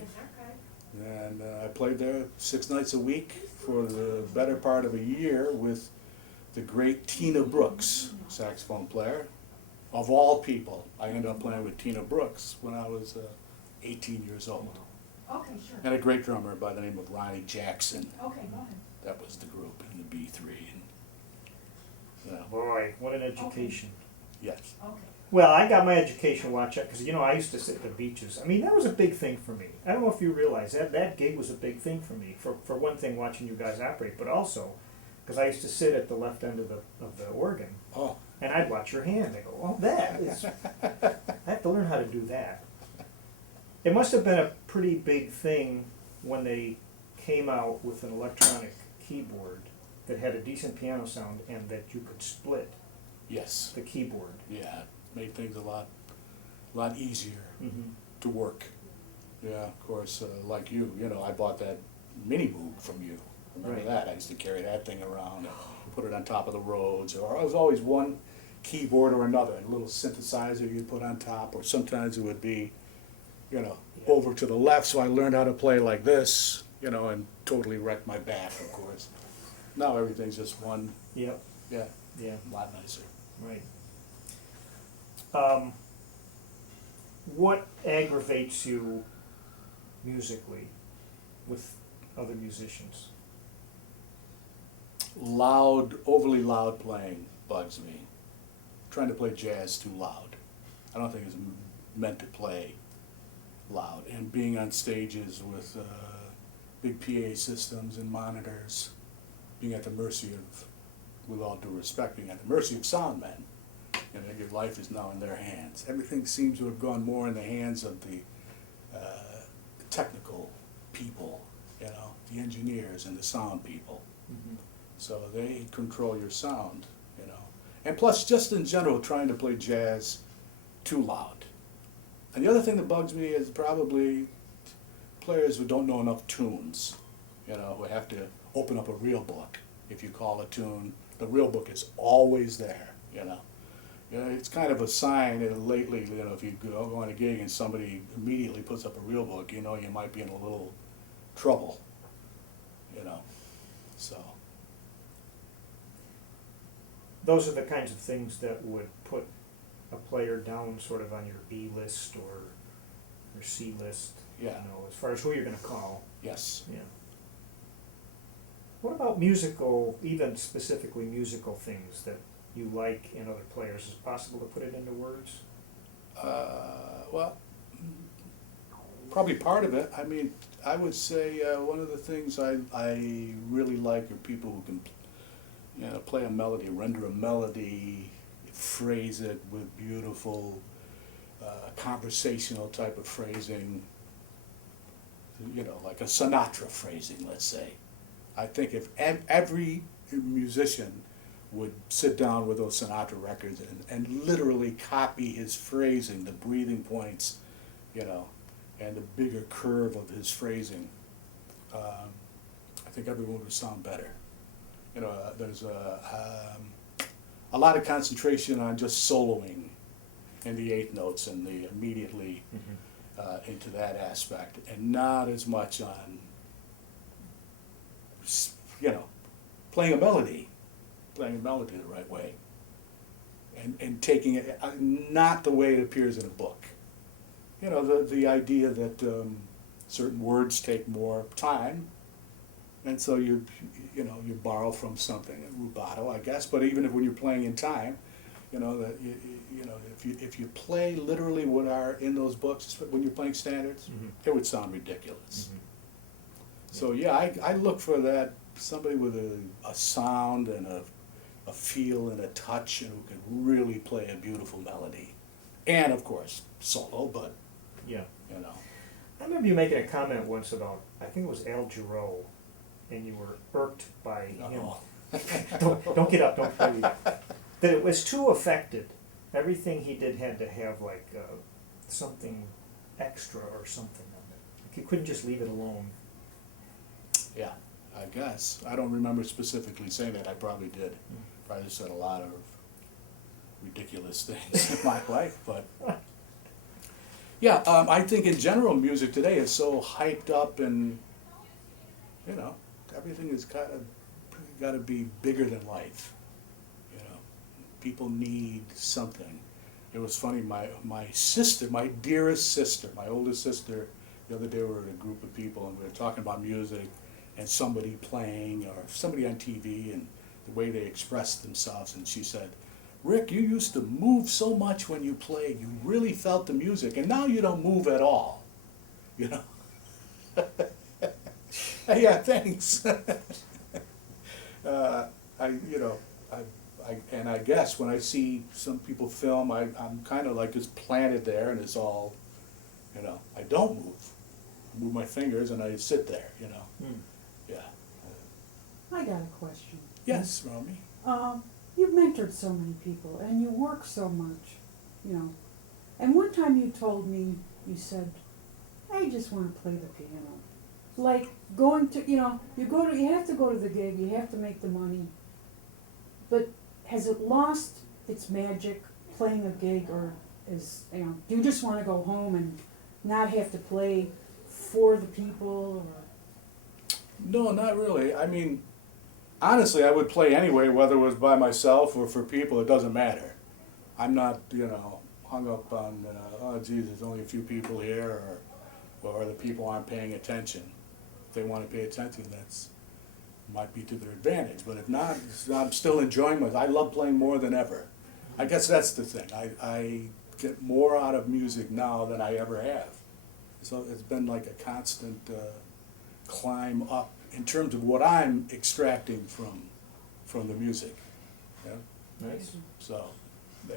And I played there 6 nights a week for the better part of a year with the great Tina Brooks, saxophone player. Of all people, I ended up playing with Tina Brooks when I was 18 years old. Okay, sure. And a great drummer by the name of Ronnie Jackson. Okay, go ahead. That was the group in the B3. And, Boy, what an education. Yes. Okay. Well, I got my education watch out because, you know, I used to sit at the beaches. I mean, that was a big thing for me. I don't know if you realize that gig was a big thing for me. For one thing, watching you guys operate, but also because I used to sit at the left end of the organ. Oh. And I'd watch your hand. I go, oh, that is. I have to learn how to do that. It must have been a pretty big thing when they came out with an electronic keyboard that had a decent piano sound and that you could split Yes. the keyboard. Yeah, it made things a lot easier Mm-hmm. to work. Yeah, of course, like you know, I bought that mini Moog from you. Remember Right. that? I used to carry that thing around and put it on top of the Rhodes, or it was always one keyboard or another, a little synthesizer you'd put on top, or sometimes it would be, you know, Yeah. over to the left, so I learned how to play like this, you know, and totally wrecked my back, of course. Now everything's just one, Yep. yeah, Yeah. a lot nicer. Right. What aggravates you musically with other musicians? Loud, overly loud playing bugs me. Trying to play jazz too loud. I don't think it's meant to play loud. And being on stages with big PA systems and monitors, being at the mercy of, with all due respect, being at the mercy of sound men. You know, your life is now in their hands. Everything seems to have gone more in the hands of the technical people, you know, the engineers and the sound people. Mm-hmm. So they control your sound, you know. And plus, just in general, trying to play jazz too loud. And the other thing that bugs me is probably players who don't know enough tunes, you know, who have to open up a real book. If you call a tune, the real book is always there, you know. You know, it's kind of a sign that lately, you know, if you go on a gig and somebody immediately puts up a real book, you know, you might be in a little trouble, you know, so. Those are the kinds of things that would put a player down sort of on your B list or C list. Yeah. You know, as far as who you're going to call. Yes. Yeah. What about musical, even specifically musical things that you like in other players? Is it possible to put it into words? Well, probably part of it. I mean, I would say one of the things I really like are people who can, you know, play a melody, render a melody, phrase it with beautiful conversational type of phrasing, you know, like a Sinatra phrasing, let's say. I think if every musician would sit down with those Sinatra records and literally copy his phrasing, the breathing points, you know, and the bigger curve of his phrasing, I think everyone would sound better. You know, there's a lot of concentration on just soloing in the eighth notes and the immediately into that aspect, and not as much on, you know, playing a melody the right way, and taking it not the way it appears in a book. You know, the idea that certain words take more time, and so you borrow from something, rubato, I guess. But even when you're playing in time, you know that you know if you play literally what are in those books when you're playing standards, it would sound ridiculous. So yeah, I look for that, somebody with a sound and a feel and a touch, and who can really play a beautiful melody, and of course solo. But Yeah. you know, I remember you making a comment once about, I think it was Al Jarreau, and you were irked by him. Don't get up, don't play. That it was too affected. Everything he did had to have like something extra or something on it. Like you couldn't just leave it alone. yeah, I guess I don't remember specifically saying that. I probably did. Probably said a lot of ridiculous things in my life, but yeah, I think in general music today is so hyped up, and you know, everything is kind of got to be bigger than life. You know, people need something. It was funny. My sister, my dearest sister, my oldest sister, the other day we were in a group of people and we were talking about music, and somebody playing or somebody on TV and the way they expressed themselves, and she said, "Rick, you used to move so much when you played. You really felt the music, and now you don't move at all." You know. Yeah, thanks. I guess when I see some people film, I'm kind of like just planted there, and it's all, You know, I don't move. I move my fingers and I sit there, you know. Hmm. Yeah. I got a question. Yes, Romy. You've mentored so many people and you work so much, you know. And one time you told me, you said, I just want to play the piano. Like going to, you know, you have to go to the gig, you have to make the money. But has it lost its magic playing a gig, or do you just want to go home and not have to play for the people, or? No, not really. I mean, honestly, I would play anyway, whether it was by myself or for people. It doesn't matter. I'm not, you know, hung up on, oh, geez, there's only a few people here, or the people aren't paying attention. If they want to pay attention, that's might be to their advantage. But if not, I'm still enjoying myself. I love playing more than ever. I guess that's the thing. I get more out of music now than I ever have. So it's been like a constant climb up in terms of what I'm extracting from the music. Yeah? Nice. So, yeah,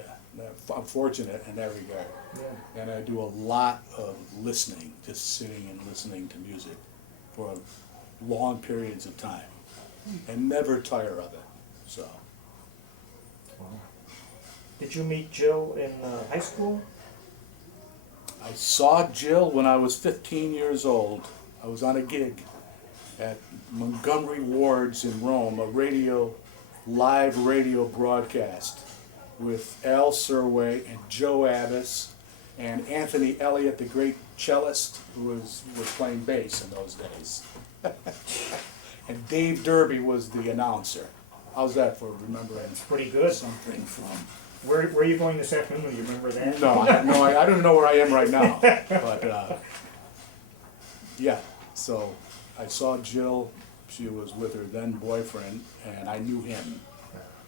I'm fortunate in that regard. Yeah. And I do a lot of listening, just sitting and listening to music for long periods of time, and never tire of it. So, Wow. Did you meet Jill in high school? I saw Jill when I was 15 years old. I was on a gig at Montgomery Ward's in Rome, a live radio broadcast with Al Serway and Joe Abbas and Anthony Elliott, the great cellist who was playing bass in those days. And Dave Derby was the announcer. How's that for remembering Pretty good. something from... Where are you going this afternoon? Do you remember that? No, I don't know where I am right now. But, yeah, so I saw Jill. She was with her then boyfriend, and I knew him.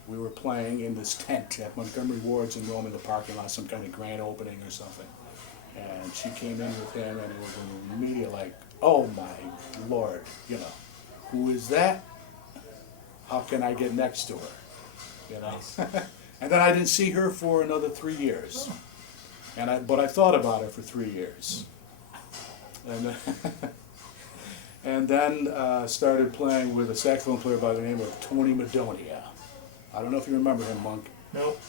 We were playing in this tent at Montgomery Ward's in Rome in the parking lot, some kind of grand opening or something. And she came in with him, and it was immediately like, oh my Lord, you know, who is that? How can I get next to her? You know? And then I didn't see her for another 3 years. But I thought about her for 3 years. And, and then started playing with a saxophone player by the name of Tony Madonia. I don't know if you remember him, Monk. Nope.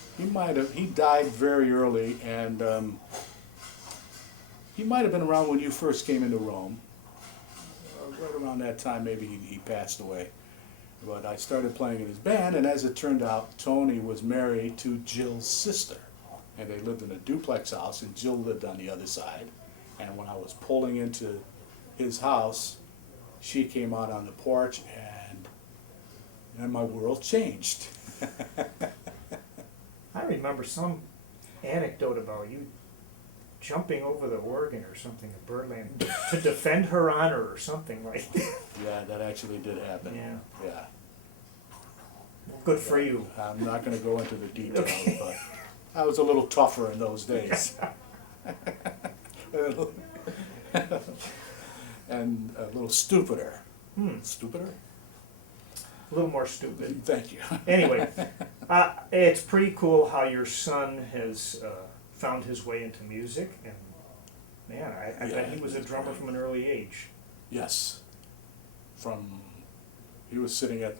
He died very early, and he might have been around when you first came into Rome. Right around that time, maybe he passed away. But I started playing in his band, and as it turned out, Tony was married to Jill's sister. And they lived in a duplex house, and Jill lived on the other side. And when I was pulling into his house, she came out on the porch, and my world changed. I remember some anecdote about you jumping over the organ or something at Birdland to defend her honor or something like that. Yeah, that actually did happen. Yeah. Yeah. Good for you. I'm not going to go into the details, Okay. but I was a little tougher in those days. And a little stupider. Stupider? A little more stupid. Thank you. Anyway, it's pretty cool how your son has found his way into music, and man, I bet he was a drummer from an early age. Yes. He was sitting at,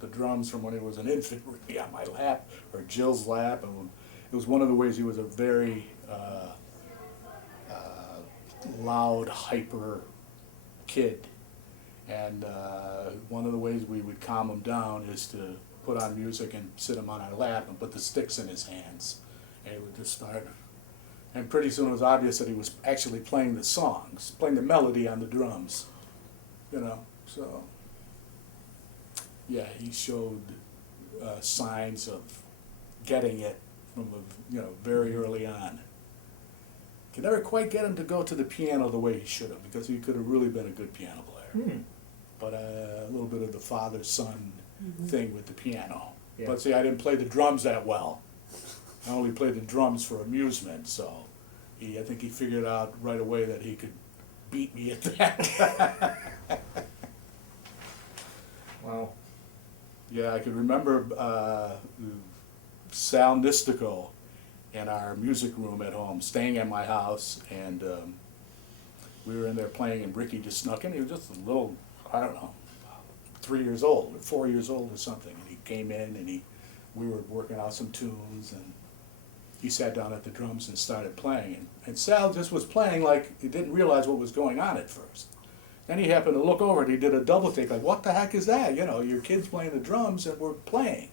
the drums from when he was an infant, would be on my lap, or Jill's lap, and it was one of the ways he was a very loud, hyper kid. And one of the ways we would calm him down is to put on music and sit him on our lap and put the sticks in his hands. And he would just start. And pretty soon it was obvious that he was actually playing the songs, playing the melody on the drums. So yeah, he showed signs of getting it from very early on. Could never quite get him to go to the piano the way he should have, because he could have really been a good piano player. But a little bit of the father-son thing with the piano. Yeah. But see, I didn't play the drums that well. I only played the drums for amusement, so I think he figured out right away that he could beat me at that. Wow. Yeah, I can remember Sal Nistico in our music room at home, staying at my house, and we were in there playing, and Ricky just snuck in. He was just a little, I don't know, 3 years old, or 4 years old or something, and he came in, and we were working out some tunes, and he sat down at the drums and started playing, and Sal just was playing like he didn't realize what was going on at first. Then he happened to look over and he did a double take, like, what the heck is that? You know, your kid's playing the drums and we're playing.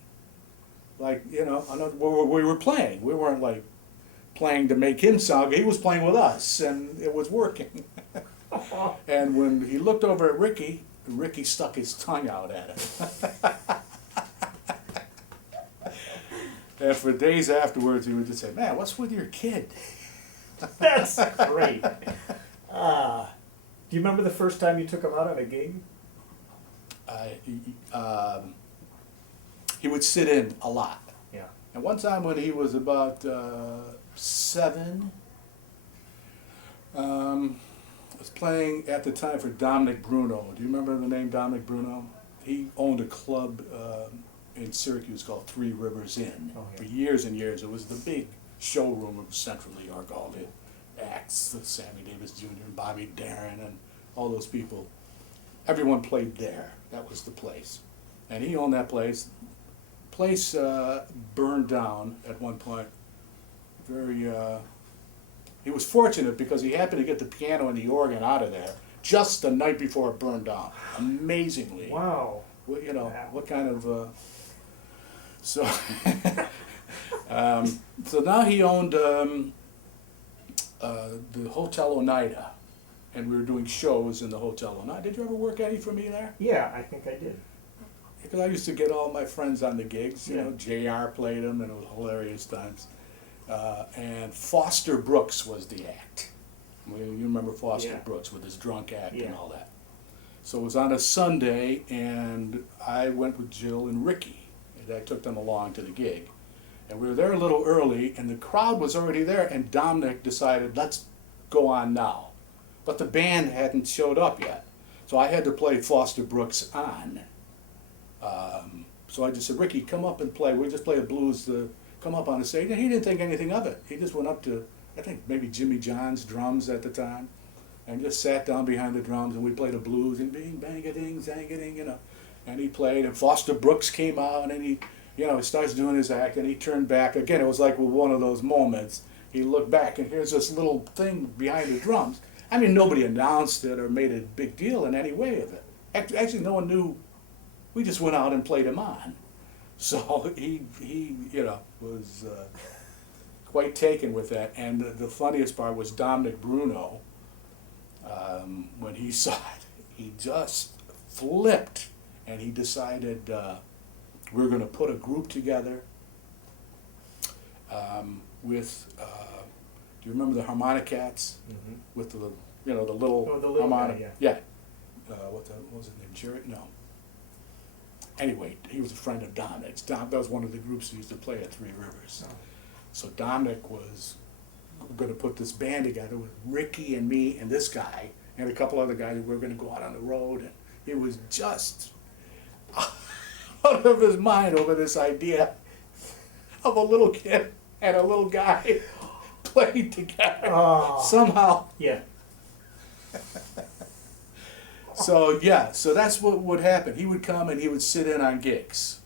Like, you know, we were playing. We weren't like playing to make him sound good. He was playing with us and it was working. And when he looked over at Ricky, Ricky stuck his tongue out at him. And for days afterwards, he would just say, man, what's with your kid? That's great. Do you remember the first time you took him out on a gig? He would sit in a lot. Yeah. And one time when he was about 7, I was playing at the time for Dominic Bruno. Do you remember the name Dominic Bruno? He owned a club in Syracuse called Three Rivers Inn. Oh, yeah. For years and years. It was the big showroom of Central New York. All the acts, Sammy Davis Jr. and Bobby Darin and all those people. Everyone played there. That was the place. And he owned that place. Place burned down at one point. He was fortunate because he happened to get the piano and the organ out of there just the night before it burned down. Amazingly. Wow. Well, you know, Wow. what kind of so so now he owned the Hotel Oneida, and we were doing shows in the Hotel Oneida. Did you ever work any for me there? Yeah, I think I did. Because I used to get all my friends on the gigs. You Yeah. know, JR played them, and it was hilarious times. And Foster Brooks was the act. You remember Foster Yeah. Brooks with his drunk act Yeah. and all that. So it was on a Sunday, and I went with Jill and Ricky, and I took them along to the gig. And we were there a little early, and the crowd was already there, and Dominic decided, let's go on now. But the band hadn't showed up yet. So I had to play Foster Brooks on. So I just said, Ricky, come up and play. We just play a blues, come up on the stage. And he didn't think anything of it. He just went up to, I think maybe Jimmy John's drums at the time, and just sat down behind the drums, and we played a blues, and bing, bang-a-ding, zang-a-ding, you know. And he played, and Foster Brooks came out, and he, you know, he starts doing his act, and he turned back. Again, it was like one of those moments. He looked back, and here's this little thing behind the drums. I mean, nobody announced it or made a big deal in any way of it. Actually, no one knew. We just went out and played him on. So he you know, was quite taken with that. And the funniest part was Dominic Bruno. When he saw it, he just flipped, and he decided we're going to put a group together with. Do you remember the Harmonicats? Mm-hmm. With the, you know, the little, Oh, the little harmonic, guy, yeah. What was his name? Jerry? No. Anyway, he was a friend of Dominic's. That was one of the groups who used to play at Three Rivers. Oh. So Dominic was going to put this band together with Ricky and me and this guy and a couple other guys. We were going to go out on the road, and he was just out of his mind over this idea of a little kid and a little guy playing together somehow. Yeah. So yeah, so that's what would happen. He would come and he would sit in on gigs.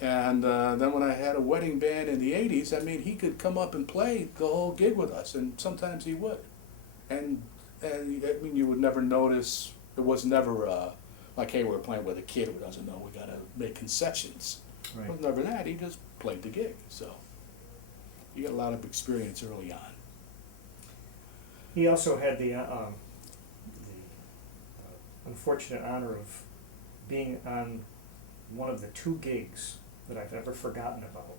And then when I had a wedding band in the 80s, I mean, he could come up and play the whole gig with us, and sometimes he would. And I mean, you would never notice, it was never like, hey, we're playing with a kid who doesn't know, we gotta make concessions. Right. It was never that, he just played the gig, so. You got a lot of experience early on. He also had the unfortunate honor of being on one of the 2 gigs that I've ever forgotten about,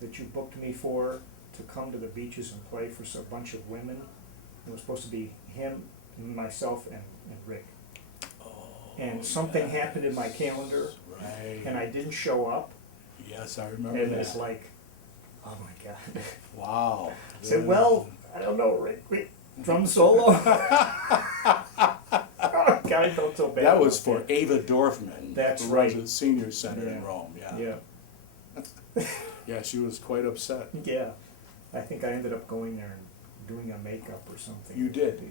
that you booked me for to come to the beaches and play for a bunch of women. It was supposed to be him, myself, and Rick. Oh, And something happened in my calendar, right. and I didn't show up, Yes, I remember and that. it's like, oh my God. Wow. I said, well, I don't know, Rick, drum solo? Oh, God, I felt so bad. That was about for Ava Dorfman. That's who right. runs the senior center in Yeah. Rome, yeah. Yeah. Yeah, she was quite upset. Yeah, I think I ended up going there and doing a makeup or something. You did?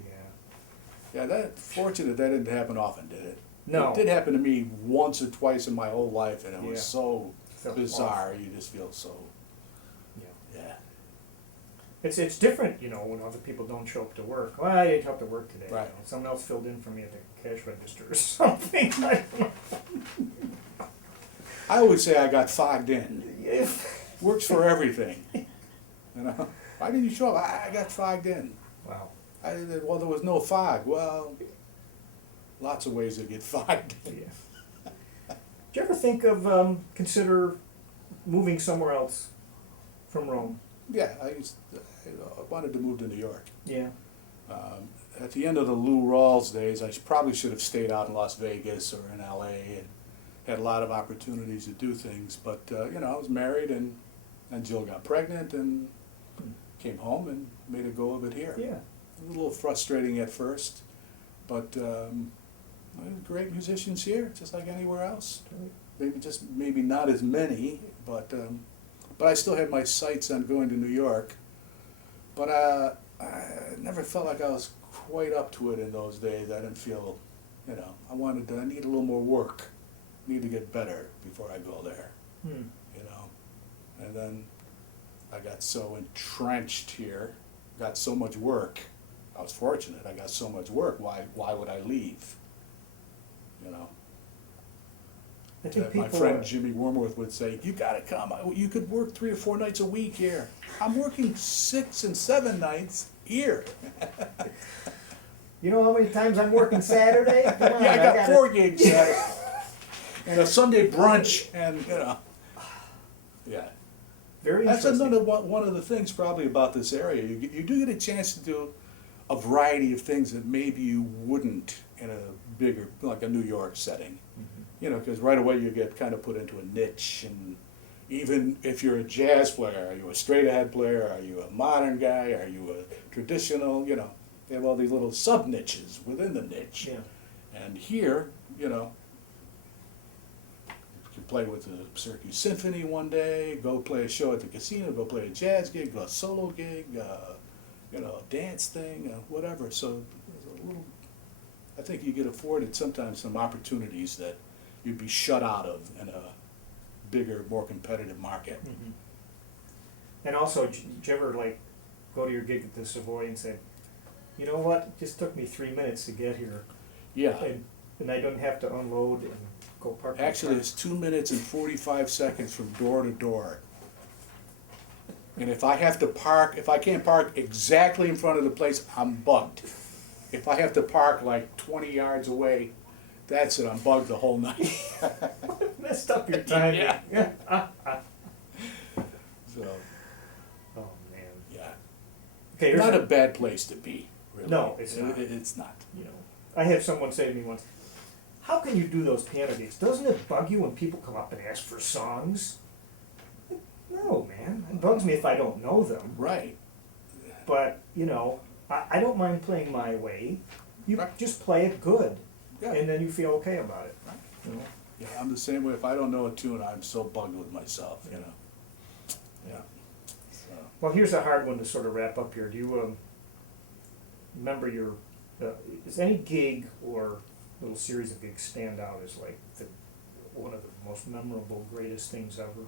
Yeah. Yeah, fortunate that didn't happen often, did it? No. It did happen to me once or twice in my whole life, and it was Yeah. so Felt bizarre. awful. You just feel so, Yeah. yeah. It's different, you know, when other people don't show up to work. Well, I didn't show up to work today. Right. You know, someone else filled in for me at the cash register or something. I don't know. I always say I got fogged in. If- Works for everything. You know, why didn't you show up? I got fogged in. Wow. Well, there was no fog. Well, lots of ways to get fogged in. Yeah. Did you ever think of consider moving somewhere else from Rome? Yeah, I wanted to move to New York. Yeah. At the end of the Lou Rawls days, I probably should have stayed out in Las Vegas or in LA and had a lot of opportunities to do things. But, you know, I was married and Jill got pregnant and came home and made a go of it here. Yeah. A little frustrating at first, but great musicians here, just like anywhere else. Maybe not as many, but I still had my sights on going to New York. But I never felt like I was quite up to it in those days. I didn't feel, you know, I need a little more work. Need to get better before I go there, you know. And then I got so entrenched here, got so much work. I was fortunate. I got so much work. Why would I leave? You know. I think My people friend are- Jimmy Wormworth would say, "You got to come. You could work 3 or 4 nights a week here. I'm working 6 and 7 nights here." You know how many times I'm working Saturday? Come on, Yeah, I got gotta- 4 gigs and a Sunday brunch, and you know, yeah. Very That's interesting. another one of the things probably about this area. You do get a chance to do a variety of things that maybe you wouldn't in a bigger, like a New York setting. You know, because right away you get kind of put into a niche, and even if you're a jazz player, are you a straight ahead player? Are you a modern guy? Are you a traditional? You know, they have all these little sub niches within the niche. Yeah. And here, you know, you can play with the Syracuse Symphony one day, go play a show at the casino, go play a jazz gig, go a solo gig, you know, a dance thing, whatever. So there's a little, I think you get afforded sometimes some opportunities that you'd be shut out of in a bigger, more competitive market. Mhm. And also, did you ever like go to your gig at the Savoy and say, you know what, it just took me 3 minutes to get here, Yeah, and I don't have to unload and go park my actually car. it's 2 minutes and 45 seconds from door to door. And if I have to park, if I can't park exactly in front of the place, I'm bugged. If I have to park like 20 yards away, that's it, I'm bugged the whole night. Messed up your time. Yeah. So, Oh man. yeah. Okay, here's Not a bad place to be, really. No, it's not. It's not. you know, I had someone say to me once, how can you do those piano gigs? Doesn't it bug you when people come up and ask for songs? No, man. It bugs me if I don't know them. Right. But, you know, I don't mind playing my way. You Right. just play it good. Yeah. And then you feel okay about it. Right. You know? Yeah, I'm the same way. If I don't know a tune, I'm so bugged with myself, you know. Yeah. So, Well, here's a hard one to sort of wrap up here. Do you remember your, is any gig or little series of gigs stand out as like one of the most memorable, greatest things ever?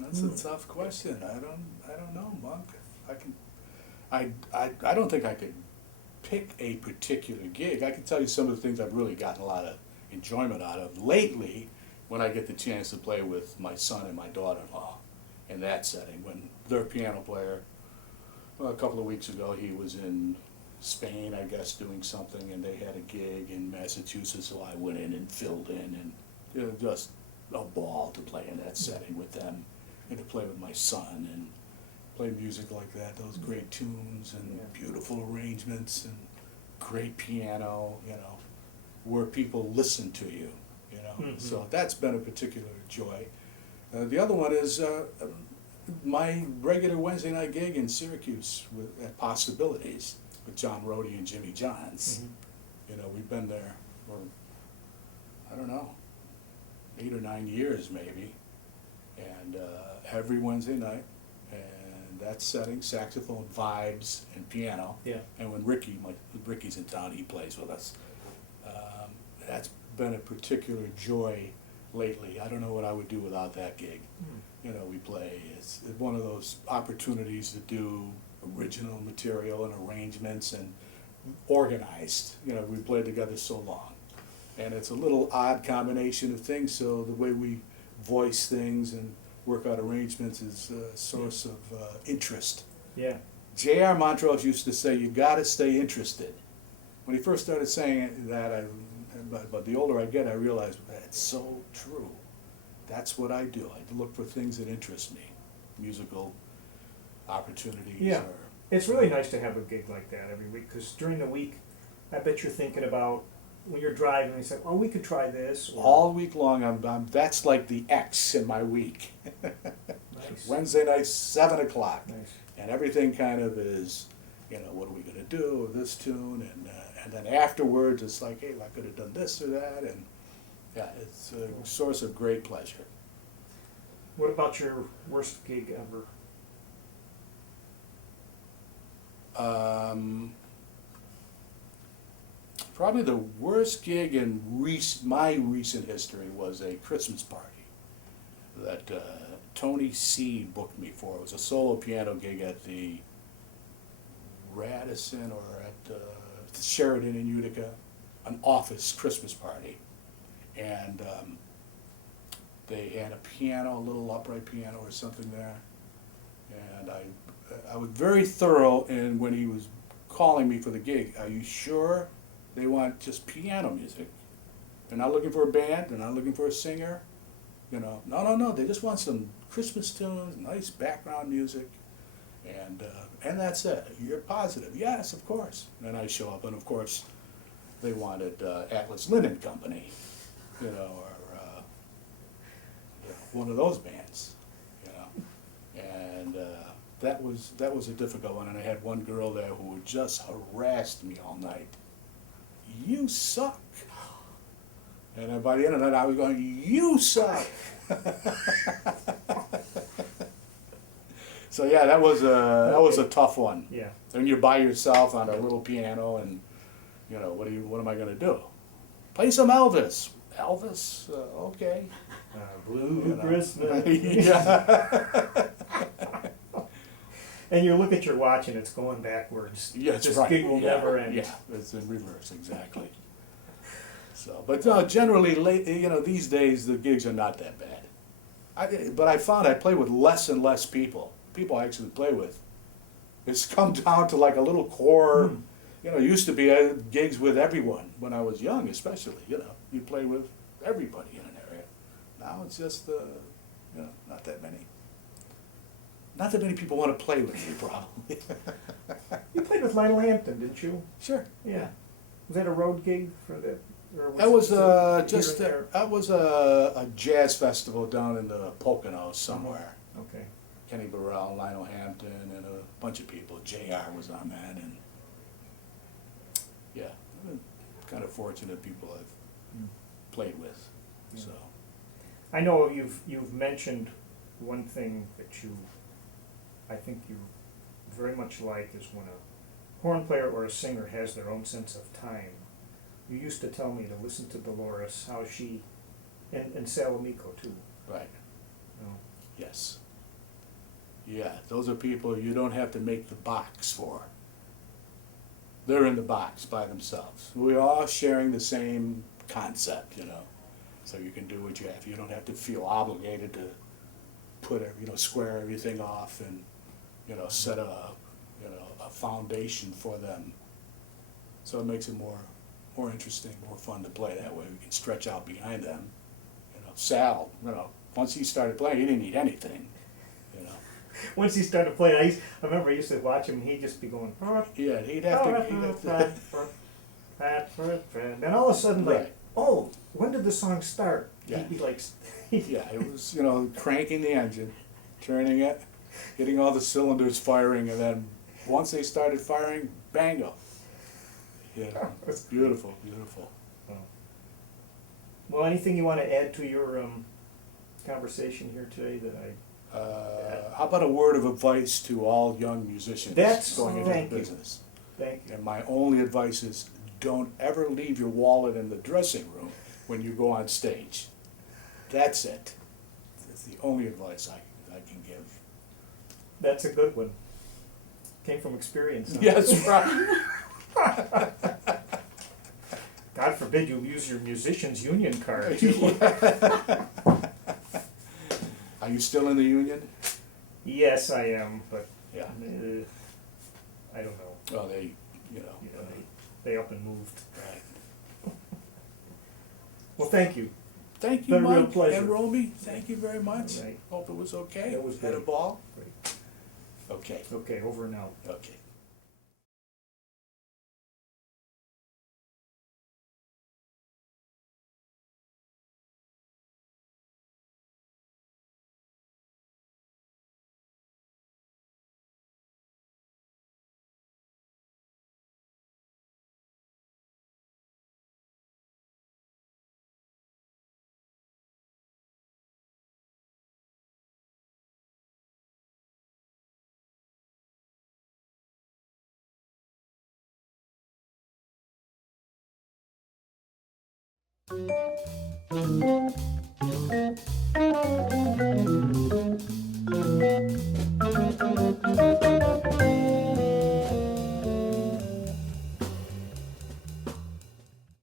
that's a tough question. I don't know, Monk. I don't think I could pick a particular gig. I can tell you some of the things I've really gotten a lot of enjoyment out of lately when I get the chance to play with my son and my daughter-in-law in that setting. When their piano player, well, a couple of weeks ago, he was in Spain, I guess, doing something, and they had a gig in Massachusetts, so I went in and filled in, and it was just a ball to play in that setting with them and to play with my son and play music like that, those great tunes and Yeah. beautiful arrangements and great piano, you know, where people listen to you, you know. Mhm. So that's been a particular joy. The other one is my regular Wednesday night gig in Syracuse at Possibilities with John Rowe and Jimmy Johns. Mhm. You know, we've been there for, I don't know, 8 or 9 years maybe, and every Wednesday night, and that setting, saxophone, vibes, and piano. Yeah. And when Ricky's in town, he plays with us. That's been a particular joy lately. I don't know what I would do without that gig. You know, we play, it's one of those opportunities to do original material and arrangements and organized. You know, we played together so long. And it's a little odd combination of things, so the way we voice things and work out arrangements is a source of interest. Yeah. J.R. Montrose used to say, you gotta stay interested. When he first started saying that, but the older I get, I realize that's so true. That's what I do. I look for things that interest me, musical opportunities. Yeah. Or, It's really nice to have a gig like that every week, because during the week, I bet you're thinking about, when you're driving, you say, oh, we could try this. Or, all week long, that's like the X in my week. nice. Wednesday night, 7 o'clock. Nice. And everything kind of is, you know, what are we going to do with this tune? And then afterwards, it's like, hey, I could have done this or that. And yeah, it's a source of great pleasure. What about your worst gig ever? Probably the worst gig in my recent history was a Christmas party that Tony C. booked me for. It was a solo piano gig at the Radisson or at the Sheridan in Utica, an office Christmas party. And they had a piano, a little upright piano or something there. And I was very thorough in when he was calling me for the gig. Are you sure they want just piano music? They're not looking for a band, they're not looking for a singer. You know, no, they just want some Christmas tunes, nice background music, and that's it. You're positive? Yes, of course. And then I show up, and of course, they wanted Atlas Linen Company, you know, or one of those bands, you know. And that was a difficult one, and I had one girl there who just harassed me all night. You suck. And then by the end of the night, I was going, you suck. So yeah, that was a tough one. Yeah. And you're by yourself on a little piano, and you know, what am I going to do? Play some Elvis. Elvis, okay. Blue You know. Christmas. Yeah. And you look at your watch and it's going backwards. Yeah, that's this right. gig will Yeah, never end. Yeah, it's in reverse, exactly. So, but no, generally, you know, these days the gigs are not that bad. But I found I play with less and less people. People I actually play with. It's come down to like a little core. You know, it used to be gigs with everyone when I was young, especially. You know, you play with everybody in an area. Now it's just, you know, not that many. Not that many people want to play with me, probably. You played with Lionel Hampton, didn't you? Sure. Yeah. Was that a road gig for the? Or That was it just here and there? that was a jazz festival down in the Poconos somewhere. Okay. Kenny Burrell, Lionel Hampton, and a bunch of people. JR was on that, and yeah, I've been kind of fortunate people I've played with. Yeah. So I know you've mentioned one thing that I think you very much like is when a horn player or a singer has their own sense of time. You used to tell me to listen to Dolores, how she, and Salamico too. right, You know. yes, yeah, those are people you don't have to make the box for. They're in the box by themselves. We're all sharing the same concept, you know. So you can do what you have. You don't have to feel obligated to square everything off and, you know, set a foundation for them. So it makes it more interesting, more fun to play that way. We can stretch out behind them. You know, Sal, you know, once he started playing, he didn't need anything, you know. Once he started playing, I remember I used to watch him and he'd just be going, Yeah, he'd have to. and all of a sudden, like, Right. oh, when did the song start? Yeah. He'd be like, Yeah, it was, you know, cranking the engine, turning it, getting all the cylinders firing, and then once they started firing, bango. Yeah, it's beautiful, beautiful. Oh. Well, anything you want to add to your conversation here today that I? How about a word of advice to all young musicians That's- going into thank the you. business? Thank you. And my only advice is, don't ever leave your wallet in the dressing room when you go on stage. That's it. That's the only advice I can give. That's a good one. Came from experience. Huh? Yes, right. God forbid you use your musician's union card too. Are you still in the union? Yes, I am, but Yeah. I don't know. Well, they, you know. You know, they up and moved. Right. Well, thank you. Thank you, Been a real Mike pleasure. and Romy. Thank you very much. All right. Hope it was okay. It was Had a great. ball. Great. Okay. Okay, over and out. Okay.